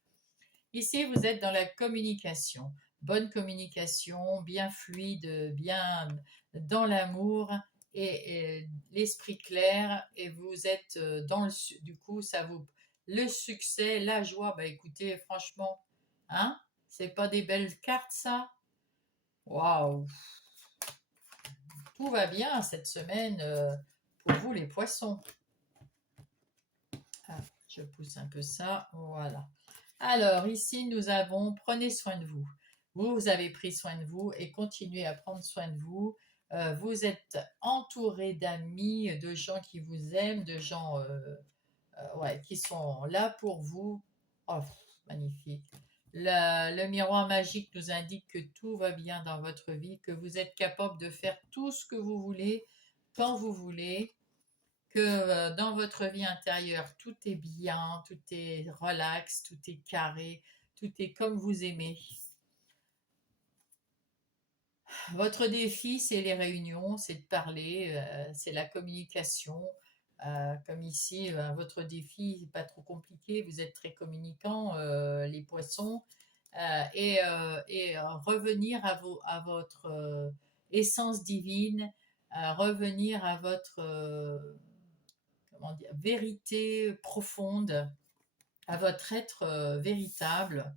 Ici, vous êtes dans la communication. Bonne communication, bien fluide, bien dans l'amour et l'esprit clair. Et vous êtes dans du coup, le succès, la joie. Bah écoutez, franchement, hein, c'est pas des belles cartes ça? Waouh! Tout va bien cette semaine pour vous les poissons. Ah, je pousse un peu ça, voilà. Alors ici nous avons prenez soin de vous. Vous avez pris soin de vous et continuez à prendre soin de vous. Vous êtes entouré d'amis, de gens qui vous aiment, de gens ouais, qui sont là pour vous. Oh, magnifique. Le miroir magique nous indique que tout va bien dans votre vie, que vous êtes capable de faire tout ce que vous voulez, quand vous voulez, que dans votre vie intérieure, tout est bien, tout est relax, tout est carré, tout est comme vous aimez. Votre défi, c'est les réunions, c'est de parler, c'est la communication. Comme ici, votre défi n'est pas trop compliqué, vous êtes très communicants, les poissons, et revenir à votre essence divine, revenir à votre comment dire, vérité profonde, à votre être véritable.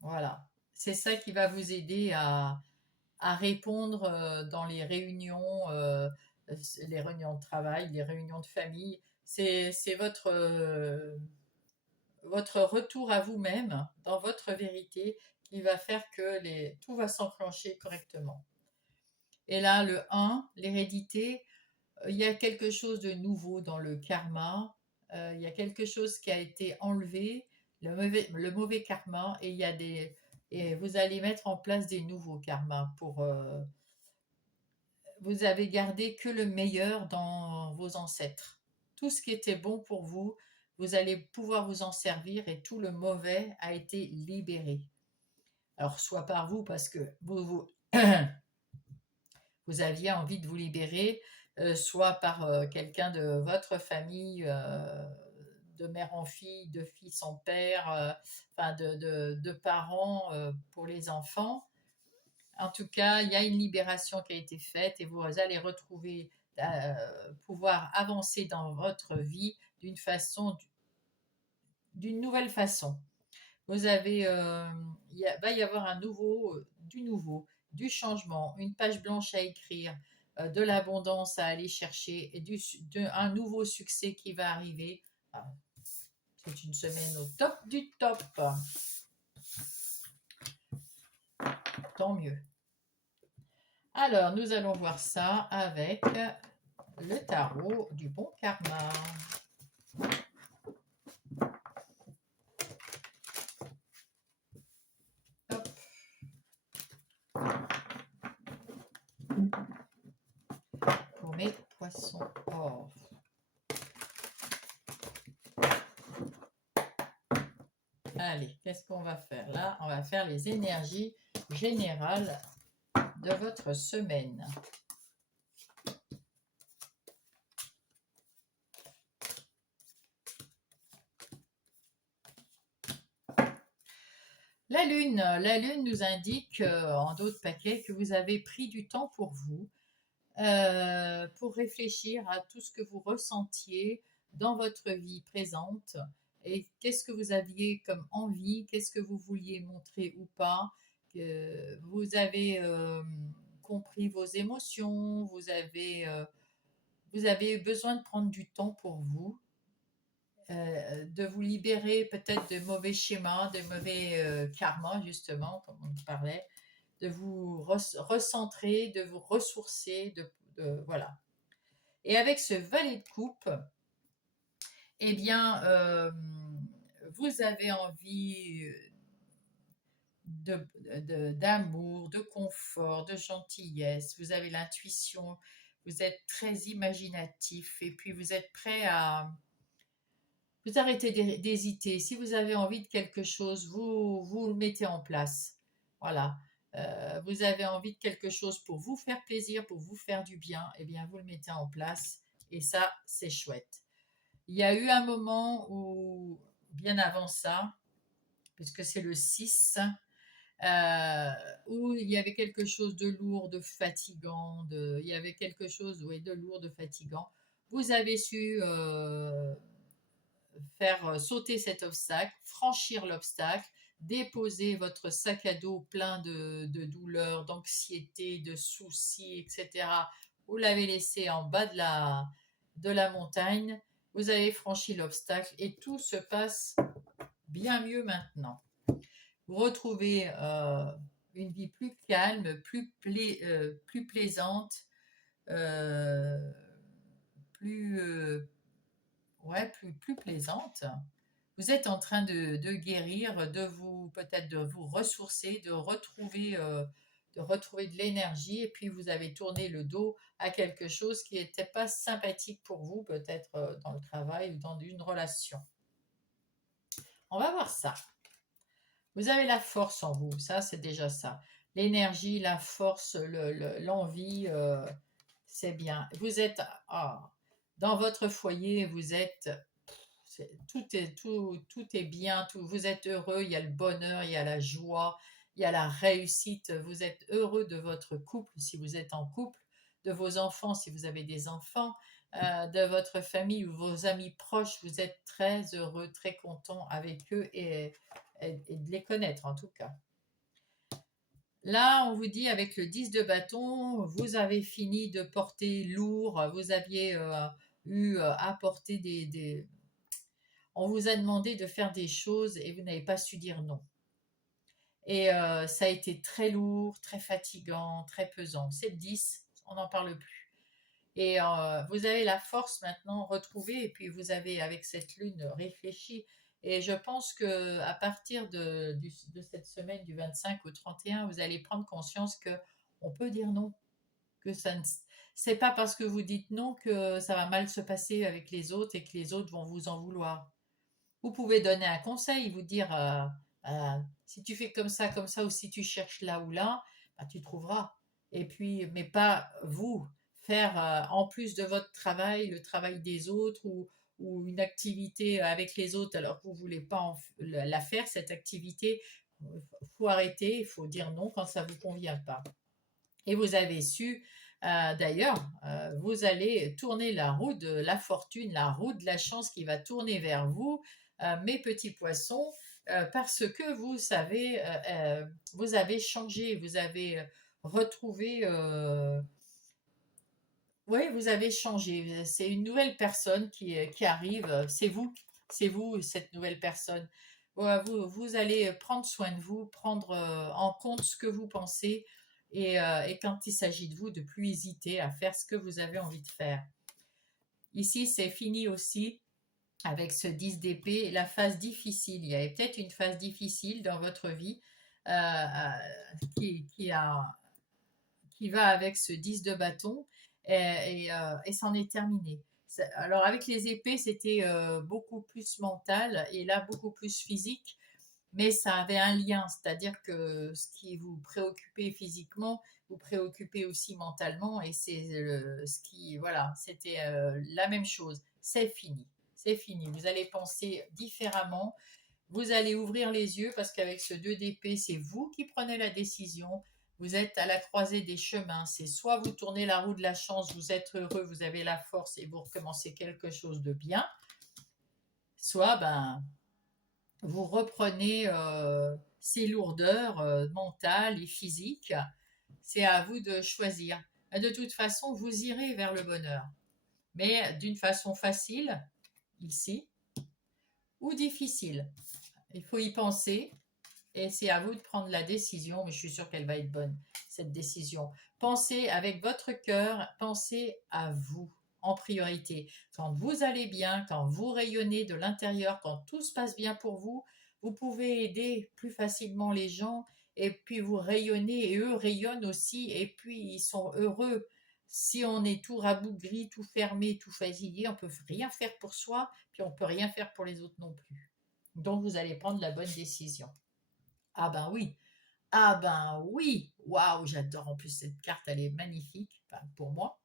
Voilà, c'est ça qui va vous aider à répondre dans les réunions de travail, les réunions de famille. C'est votre retour à vous-même dans votre vérité qui va faire que tout va s'enclencher correctement. Et là, le 1, l'hérédité, il y a quelque chose de nouveau dans le karma, il y a quelque chose qui a été enlevé, le mauvais karma, et et vous allez mettre en place des nouveaux karmas vous avez gardé que le meilleur dans vos ancêtres. Tout ce qui était bon pour vous, vous allez pouvoir vous en servir et tout le mauvais a été libéré. Alors, soit par vous, parce que vous aviez envie de vous libérer, soit par quelqu'un de votre famille, de mère en fille, de fils en père, enfin de parents pour les enfants. En tout cas, il y a une libération qui a été faite et vous allez retrouver, pouvoir avancer dans votre vie d'une nouvelle façon. Vous avez, va y avoir du nouveau, du changement, une page blanche à écrire, de l'abondance à aller chercher et un nouveau succès qui va arriver. Ah, c'est une semaine au top du top. Tant mieux. Alors, nous allons voir ça avec le tarot du bon karma. Hop. Pour mes poissons. Oh. Allez, qu'est-ce qu'on va faire là? On va faire les énergies générales de votre semaine. La lune nous indique en d'autres paquets que vous avez pris du temps pour vous, pour réfléchir à tout ce que vous ressentiez dans votre vie présente et qu'est-ce que vous aviez comme envie, qu'est-ce que vous vouliez montrer ou pas, que vous avez compris vos émotions, vous avez eu besoin de prendre du temps pour vous de vous libérer peut-être de mauvais schémas, de mauvais karmas, justement, comme on parlait, de vous recentrer, de vous ressourcer, voilà. Et avec ce valet de coupe, eh bien, vous avez envie d'amour, de confort, de gentillesse, vous avez l'intuition, vous êtes très imaginatif et puis vous êtes prêt à... Vous arrêtez d'hésiter. Si vous avez envie de quelque chose, vous le mettez en place. Voilà. Vous avez envie de quelque chose pour vous faire plaisir, pour vous faire du bien, eh bien, vous le mettez en place. Et ça, c'est chouette. Il y a eu un moment où, bien avant ça, puisque c'est le 6, euh, où il y avait quelque chose de lourd, de fatigant, il y avait quelque chose, oui, de lourd, de fatigant. Vous avez su faire sauter cet obstacle, franchir l'obstacle, déposer votre sac à dos plein de douleurs, d'anxiété, de soucis, etc. Vous l'avez laissé en bas de la montagne, vous avez franchi l'obstacle et tout se passe bien mieux maintenant. Vous retrouvez une vie plus calme, plus plaisante, euh, plus, ouais, plus plaisante. Vous êtes en train de guérir, peut-être de vous ressourcer, de retrouver de l'énergie, et puis vous avez tourné le dos à quelque chose qui n'était pas sympathique pour vous, peut-être dans le travail ou dans une relation. On va voir ça. Vous avez la force en vous, ça c'est déjà ça. L'énergie, la force, l'envie, c'est bien. Vous êtes dans votre foyer, vous êtes tout est bien, vous êtes heureux, il y a le bonheur, il y a la joie, il y a la réussite, vous êtes heureux de votre couple si vous êtes en couple, de vos enfants si vous avez des enfants, de votre famille ou vos amis proches, vous êtes très heureux, très content avec eux et de les connaître en tout cas. Là, on vous dit avec le 10 de bâton, vous avez fini de porter lourd, vous aviez eu à porter on vous a demandé de faire des choses et vous n'avez pas su dire non. Et ça a été très lourd, très fatigant, très pesant. C'est le 10, on n'en parle plus. Et vous avez la force maintenant retrouvée et puis vous avez avec cette lune réfléchi. Et je pense que à partir de cette semaine du 25 au 31, vous allez prendre conscience que on peut dire non, que c'est pas parce que vous dites non que ça va mal se passer avec les autres et que les autres vont vous en vouloir. Vous pouvez donner un conseil, vous dire si tu fais comme ça, ou si tu cherches là ou là, bah, tu trouveras. Et puis, mais pas vous faire en plus de votre travail, le travail des autres ou une activité avec les autres alors que vous voulez pas la faire, cette activité. Il faut arrêter, il faut dire non quand ça vous convient pas. Et vous avez su, d'ailleurs, vous allez tourner la roue de la fortune, la roue de la chance qui va tourner vers vous, mes petits poissons, parce que vous avez changé, vous avez retrouvé, oui, vous avez changé. C'est une nouvelle personne qui arrive. C'est vous, cette nouvelle personne. Voilà, vous allez prendre soin de vous, prendre en compte ce que vous pensez et quand il s'agit de vous, de plus hésiter à faire ce que vous avez envie de faire. Ici, c'est fini aussi avec ce 10 d'épée, la phase difficile. Il y avait peut-être une phase difficile dans votre vie qui va avec ce 10 de bâton et c'en est terminé. Alors avec les épées, c'était beaucoup plus mental et là beaucoup plus physique, mais ça avait un lien, c'est-à-dire que ce qui vous préoccupait physiquement, vous préoccupait aussi mentalement et voilà, c'était la même chose. C'est fini, c'est fini. Vous allez penser différemment, vous allez ouvrir les yeux parce qu'avec ce 2 d'épée, c'est vous qui prenez la décision. Vous êtes à la croisée des chemins. C'est soit vous tournez la roue de la chance, vous êtes heureux, vous avez la force et vous recommencez quelque chose de bien. Soit vous reprenez ces lourdeurs mentales et physiques. C'est à vous de choisir. De toute façon, vous irez vers le bonheur. Mais d'une façon facile, ici, ou difficile. Il faut y penser et c'est à vous de prendre la décision, mais je suis sûre qu'elle va être bonne, cette décision. Pensez avec votre cœur, pensez à vous en priorité. Quand vous allez bien, quand vous rayonnez de l'intérieur, quand tout se passe bien pour vous, vous pouvez aider plus facilement les gens et puis vous rayonnez et eux rayonnent aussi et puis ils sont heureux. Si on est tout rabougri, tout fermé, tout fatigué, on peut rien faire pour soi, puis on peut rien faire pour les autres non plus. Donc vous allez prendre la bonne décision. Ah ben oui, ah ben oui, waouh, j'adore en plus cette carte, elle est magnifique, enfin, pour moi.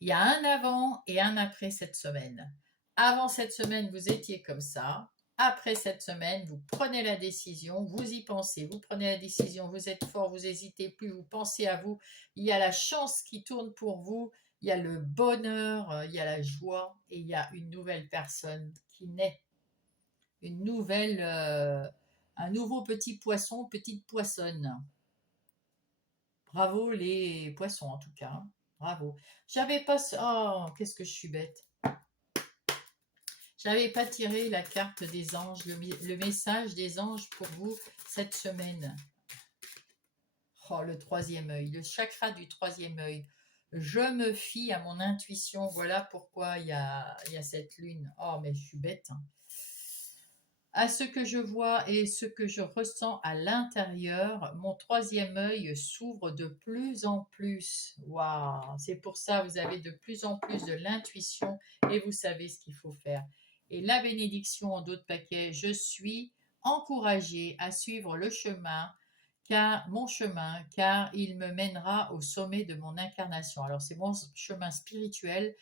Il y a un avant et un après cette semaine. Avant cette semaine, vous étiez comme ça. Après cette semaine, vous prenez la décision, vous y pensez, vous prenez la décision, vous êtes fort, vous n'hésitez plus, vous pensez à vous. Il y a la chance qui tourne pour vous, il y a le bonheur, il y a la joie et il y a une nouvelle personne qui naît. Une nouvelle, un nouveau petit poisson, petite poissonne. Bravo les poissons en tout cas, hein. Bravo. J'avais pas... Oh, qu'est-ce que je suis bête. J'avais pas tiré la carte des anges, le message des anges pour vous cette semaine. Oh, le troisième œil, le chakra du troisième œil. Je me fie à mon intuition. Voilà pourquoi il y a cette lune. Oh, mais je suis bête, hein. À ce que je vois et ce que je ressens à l'intérieur, mon troisième œil s'ouvre de plus en plus. Waouh, c'est pour ça que vous avez de plus en plus de l'intuition et vous savez ce qu'il faut faire. Et la bénédiction en d'autres paquets, je suis encouragée à suivre le chemin, car mon chemin, car il me mènera au sommet de mon incarnation. Alors c'est mon chemin spirituel,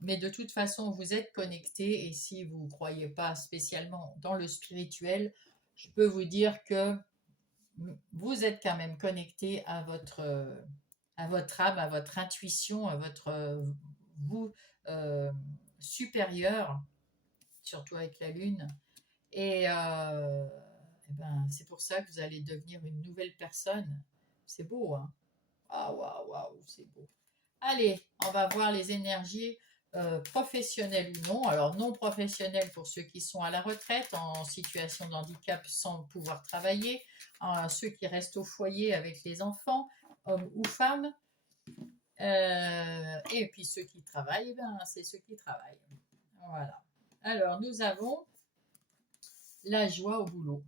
mais de toute façon, vous êtes connecté et si vous ne croyez pas spécialement dans le spirituel, je peux vous dire que vous êtes quand même connecté à votre âme, à votre intuition, à votre vous euh, supérieur, surtout avec la lune. Et ben, c'est pour ça que vous allez devenir une nouvelle personne. C'est beau, hein? Ah, waouh, waouh, c'est beau. Allez, on va voir les énergies professionnelles ou non. Alors non professionnelles pour ceux qui sont à la retraite, en situation de handicap sans pouvoir travailler, ceux qui restent au foyer avec les enfants, hommes ou femmes, et puis ceux qui travaillent, ben, c'est ceux qui travaillent. Voilà. Alors nous avons la joie au boulot.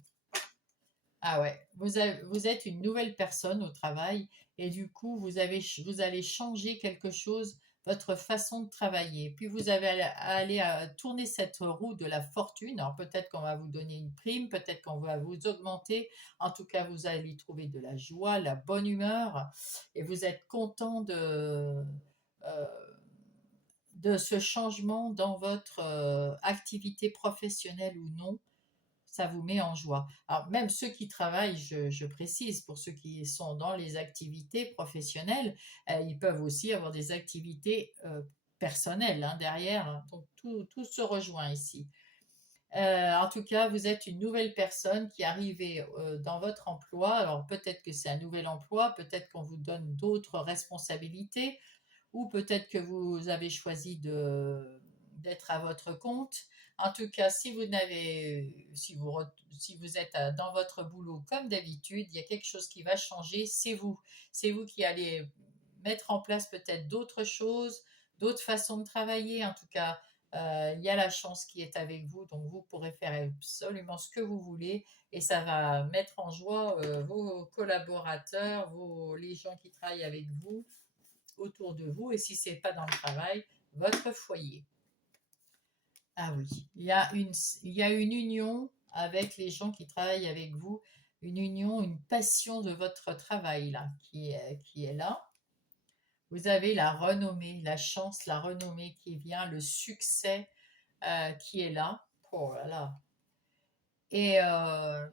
Ah ouais, vous êtes une nouvelle personne au travail et du coup, vous allez changer quelque chose, votre façon de travailler. Puis vous allez tourner cette roue de la fortune. Alors peut-être qu'on va vous donner une prime, peut-être qu'on va vous augmenter. En tout cas, vous allez trouver de la joie, la bonne humeur et vous êtes content euh, de ce changement dans votre activité professionnelle ou non. Ça vous met en joie. Alors même ceux qui travaillent, je précise, pour ceux qui sont dans les activités professionnelles, ils peuvent aussi avoir des activités personnelles hein, derrière. Hein. Donc tout se rejoint ici. En tout cas, vous êtes une nouvelle personne qui arrive dans votre emploi. Alors peut-être que c'est un nouvel emploi, peut-être qu'on vous donne d'autres responsabilités, ou peut-être que vous avez choisi d'être à votre compte. En tout cas, si vous êtes dans votre boulot comme d'habitude, il y a quelque chose qui va changer, c'est vous. C'est vous qui allez mettre en place peut-être d'autres choses, d'autres façons de travailler. En tout cas, il y a la chance qui est avec vous, donc vous pourrez faire absolument ce que vous voulez et ça va mettre en joie vos collaborateurs, les gens qui travaillent avec vous autour de vous et si ce n'est pas dans le travail, votre foyer. Ah oui, il y a une union avec les gens qui travaillent avec vous, une union, une passion de votre travail là, qui est là. Vous avez la renommée, la chance, la renommée qui vient, le succès qui est là. Oh là là. Et, euh,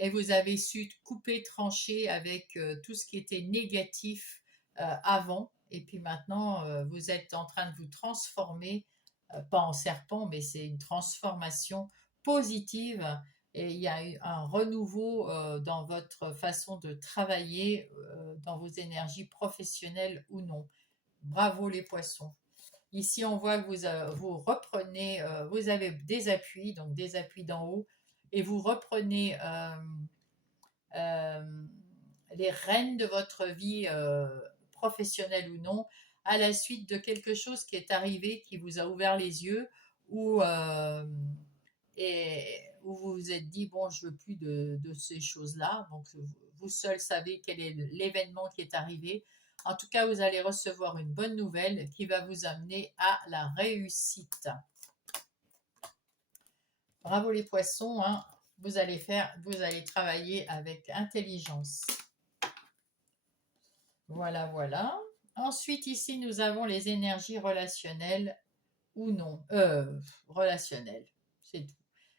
et vous avez su couper, trancher avec tout ce qui était négatif avant. Et puis maintenant, vous êtes en train de vous transformer, pas en serpent, mais c'est une transformation positive. Et il y a eu un renouveau dans votre façon de travailler, dans vos énergies professionnelles ou non. Bravo les poissons. Ici, on voit que vous reprenez, vous avez des appuis, donc des appuis d'en haut, et vous reprenez euh, les rênes de votre vie professionnelle ou non, à la suite de quelque chose qui est arrivé, qui vous a ouvert les yeux, ou où vous vous êtes dit, bon, je veux plus de ces choses-là. Donc, vous seul savez quel est l'événement qui est arrivé. En tout cas, vous allez recevoir une bonne nouvelle qui va vous amener à la réussite. Bravo les poissons, hein. Vous allez travailler avec intelligence. Voilà, voilà. Ensuite, ici, nous avons les énergies relationnelles ou non. Relationnelles, c'est tout.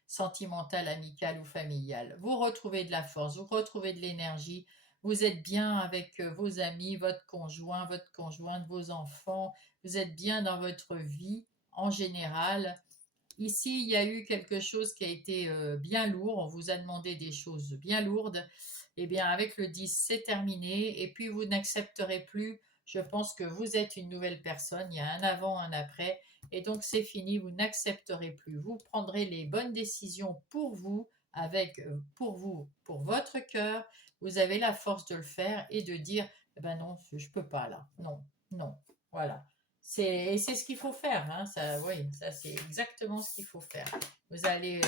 Sentimentale, amicale ou familiale. Vous retrouvez de la force, vous retrouvez de l'énergie. Vous êtes bien avec vos amis, votre conjoint, votre conjointe, vos enfants. Vous êtes bien dans votre vie en général. Ici, il y a eu quelque chose qui a été bien lourd. On vous a demandé des choses bien lourdes. Eh bien, avec le 10, c'est terminé. Et puis, vous n'accepterez plus. Je pense que vous êtes une nouvelle personne. Il y a un avant, un après. Et donc, c'est fini. Vous n'accepterez plus. Vous prendrez les bonnes décisions pour vous, pour vous, pour votre cœur. Vous avez la force de le faire et de dire, eh ben non, je peux pas là. Non, non. Voilà. C'est ce qu'il faut faire, hein, ça, oui, ça c'est exactement ce qu'il faut faire. Vous allez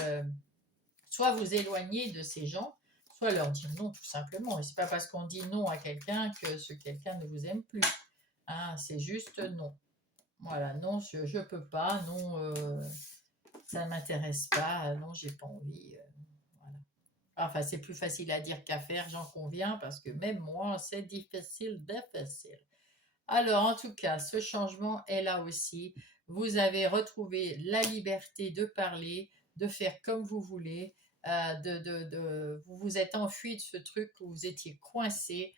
soit vous éloigner de ces gens, soit leur dire non tout simplement. Et c'est pas parce qu'on dit non à quelqu'un que ce quelqu'un ne vous aime plus. Hein, c'est juste non. Voilà, non, je peux pas, non, ça ne m'intéresse pas, non, j'ai pas envie. Voilà. Enfin, c'est plus facile à dire qu'à faire, j'en conviens, parce que même moi, c'est difficile. Alors, en tout cas, ce changement est là aussi. Vous avez retrouvé la liberté de parler, de faire comme vous voulez. Vous vous êtes enfui de ce truc où vous étiez coincé.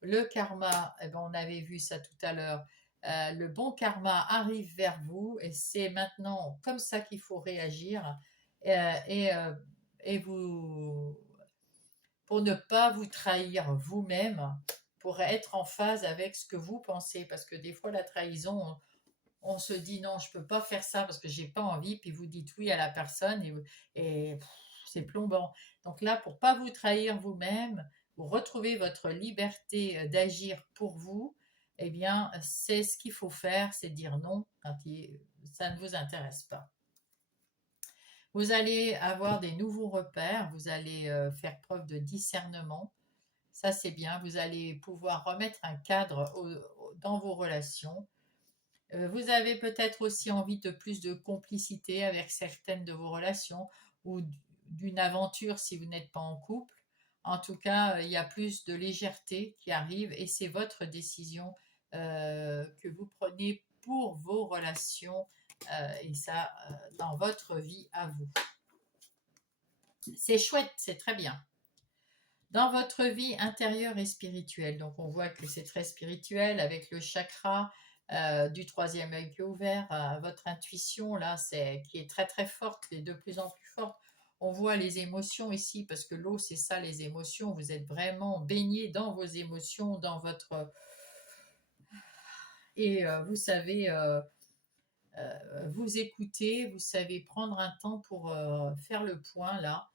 Le karma, eh ben, on avait vu ça tout à l'heure. Le bon karma arrive vers vous et c'est maintenant comme ça qu'il faut réagir. Euh, et, euh, et vous, pour ne pas vous trahir vous-même, pour être en phase avec ce que vous pensez. Parce que des fois, la trahison, on se dit non, je ne peux pas faire ça parce que j'ai pas envie, puis vous dites oui à la personne et c'est plombant. Donc là, pour pas vous trahir vous-même, vous retrouvez votre liberté d'agir pour vous, eh bien, c'est ce qu'il faut faire, c'est dire non quand ça ne vous intéresse pas. Vous allez avoir des nouveaux repères, vous allez faire preuve de discernement. Ça, c'est bien. Vous allez pouvoir remettre un cadre dans vos relations. Vous avez peut-être aussi envie de plus de complicité avec certaines de vos relations ou d'une aventure si vous n'êtes pas en couple. En tout cas, il y a plus de légèreté qui arrive et c'est votre décision que vous prenez pour vos relations et ça dans votre vie à vous. C'est chouette, c'est très bien. Dans votre vie intérieure et spirituelle, donc on voit que c'est très spirituel avec le chakra du troisième œil qui est ouvert, votre intuition là, qui est très très forte et de plus en plus forte. On voit les émotions ici parce que l'eau c'est ça les émotions. Vous êtes vraiment baigné dans vos émotions, dans votre et vous savez vous écouter, vous savez prendre un temps pour faire le point là.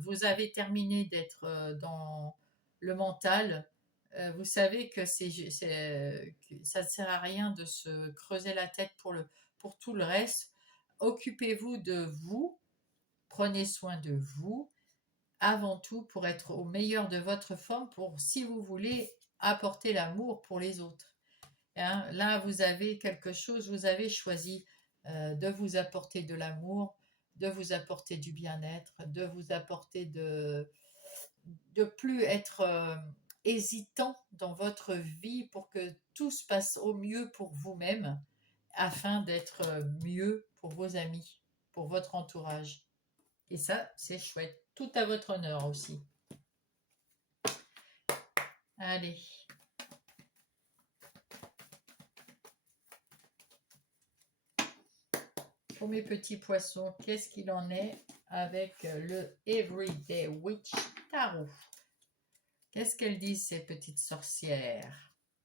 Vous avez terminé d'être dans le mental. Vous savez que que ça ne sert à rien de se creuser la tête pour tout le reste. Occupez-vous de vous, prenez soin de vous avant tout pour être au meilleur de votre forme, pour si vous voulez apporter l'amour pour les autres. Hein, là, vous avez quelque chose, vous avez choisi de vous apporter de l'amour, de vous apporter du bien-être, de vous apporter de plus être hésitant dans votre vie pour que tout se passe au mieux pour vous-même, afin d'être mieux pour vos amis, pour votre entourage. Et ça, c'est chouette. Tout à votre honneur aussi. Allez. Pour mes petits poissons, qu'est-ce qu'il en est avec le Everyday Witch Tarot? Qu'est-ce qu'elles disent ces petites sorcières?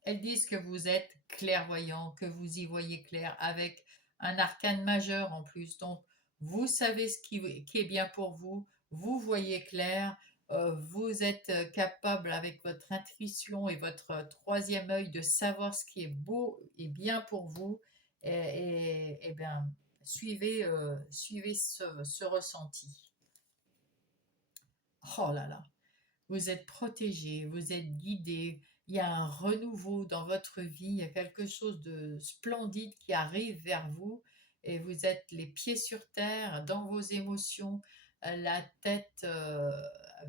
Elles disent que vous êtes clairvoyant, que vous y voyez clair avec un arcane majeur en plus. Donc, vous savez ce qui est bien pour vous, vous voyez clair, vous êtes capable avec votre intuition et votre troisième œil de savoir ce qui est beau et bien pour vous. Et bien, suivez ce ressenti. Oh là là, vous êtes protégé, vous êtes guidé, il y a un renouveau dans votre vie, il y a quelque chose de splendide qui arrive vers vous et vous êtes les pieds sur terre dans vos émotions, la tête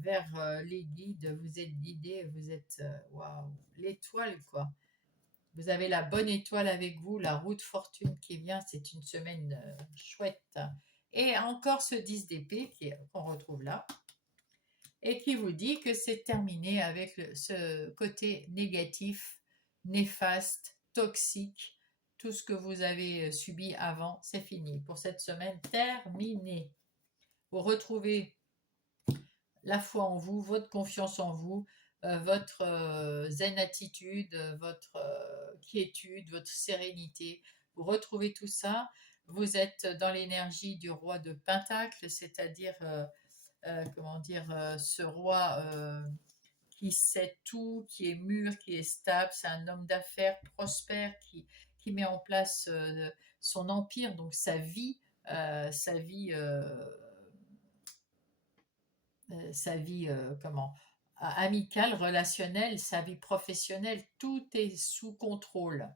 vers les guides, vous êtes guidé, vous êtes waouh, l'étoile quoi. Vous avez la bonne étoile avec vous, la roue de fortune qui vient, c'est une semaine chouette. Et encore ce 10 d'épée qu'on retrouve là et qui vous dit que c'est terminé avec ce côté négatif, néfaste, toxique. Tout ce que vous avez subi avant, c'est fini. Pour cette semaine, terminé. Vous retrouvez la foi en vous, votre confiance en vous, votre zen attitude, votre quiétude, votre sérénité. Vous retrouvez tout ça. Vous êtes dans l'énergie du roi de Pentacle, c'est-à-dire comment dire, ce roi qui sait tout, qui est mûr, qui est stable. C'est un homme d'affaires prospère qui met en place son empire, donc sa vie comment amicale, relationnelle, sa vie professionnelle, tout est sous contrôle.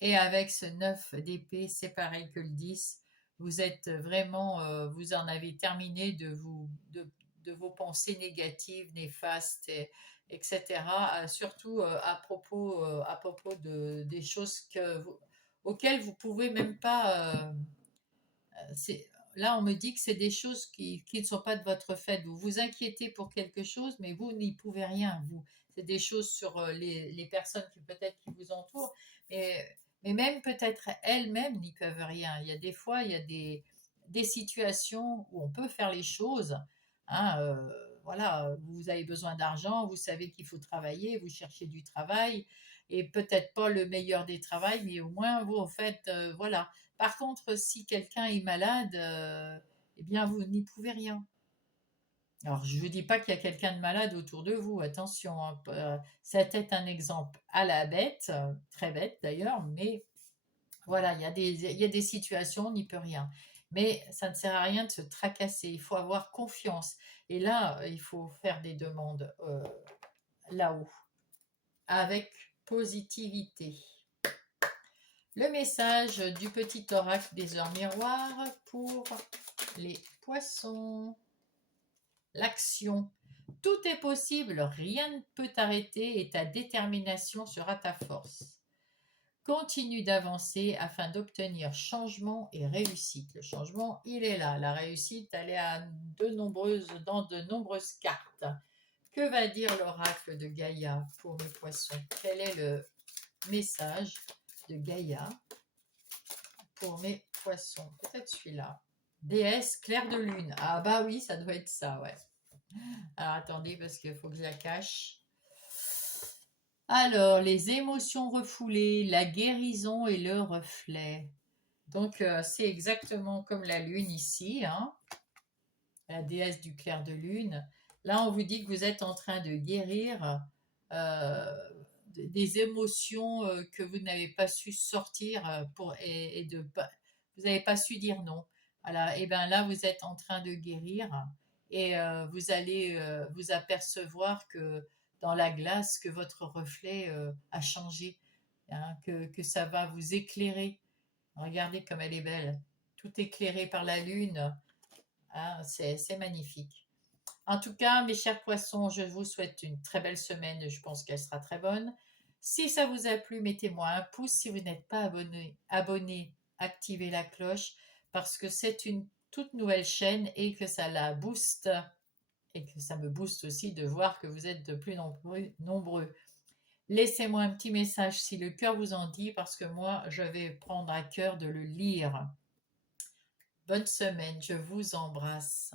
Et avec ce 9 d'épée, c'est pareil que le 10. Vous êtes vraiment, vous en avez terminé de vos pensées négatives, néfastes, etc. Surtout à propos des choses auxquelles vous pouvez même pas. Là, on me dit que c'est des choses qui ne sont pas de votre fait. Vous vous inquiétez pour quelque chose, mais vous n'y pouvez rien. C'est des choses sur les personnes qui peut-être qui vous entourent, mais même peut-être elles-mêmes n'y peuvent rien. Il y a des fois, il y a des situations où on peut faire les choses. Hein, voilà, vous avez besoin d'argent, vous savez qu'il faut travailler, vous cherchez du travail, et peut-être pas le meilleur des travails, mais au moins vous en faites, voilà. Par contre, si quelqu'un est malade, eh bien, vous n'y pouvez rien. Alors, je ne vous dis pas qu'il y a quelqu'un de malade autour de vous, attention, hein, c'est peut-être un exemple à la bête, très bête d'ailleurs, mais voilà, il y a des situations, on n'y peut rien. Mais ça ne sert à rien de se tracasser, il faut avoir confiance. Et là, il faut faire des demandes là-haut, avec positivité. Le message du petit oracle des heures miroirs pour les poissons. L'action. Tout est possible, rien ne peut t'arrêter et ta détermination sera ta force. Continue d'avancer afin d'obtenir changement et réussite. Le changement, il est là. La réussite, elle est dans de nombreuses cartes. Que va dire l'oracle de Gaïa pour mes poissons? Quel est le message de Gaïa pour mes poissons? Peut-être celui-là. Déesse claire de lune. Ah bah oui, ça doit être ça, ouais. Alors attendez, parce qu'il faut que je la cache. Alors, les émotions refoulées, la guérison et le reflet. Donc, c'est exactement comme la lune ici, hein, la déesse du clair de lune. Là, on vous dit que vous êtes en train de guérir des émotions que vous n'avez pas su sortir vous n'avez pas su dire non. Voilà, et bien là, vous êtes en train de guérir et vous allez vous apercevoir que dans la glace, que votre reflet a changé, hein, que ça va vous éclairer. Regardez comme elle est belle, tout éclairé par la lune, hein, c'est magnifique. En tout cas, mes chers poissons, je vous souhaite une très belle semaine. Je pense qu'elle sera très bonne. Si ça vous a plu, mettez-moi un pouce. Si vous n'êtes pas abonné, activez la cloche parce que c'est une toute nouvelle chaîne et que ça la booste et que ça me booste aussi de voir que vous êtes de plus nombreux. Laissez-moi un petit message si le cœur vous en dit parce que moi, je vais prendre à cœur de le lire. Bonne semaine, je vous embrasse.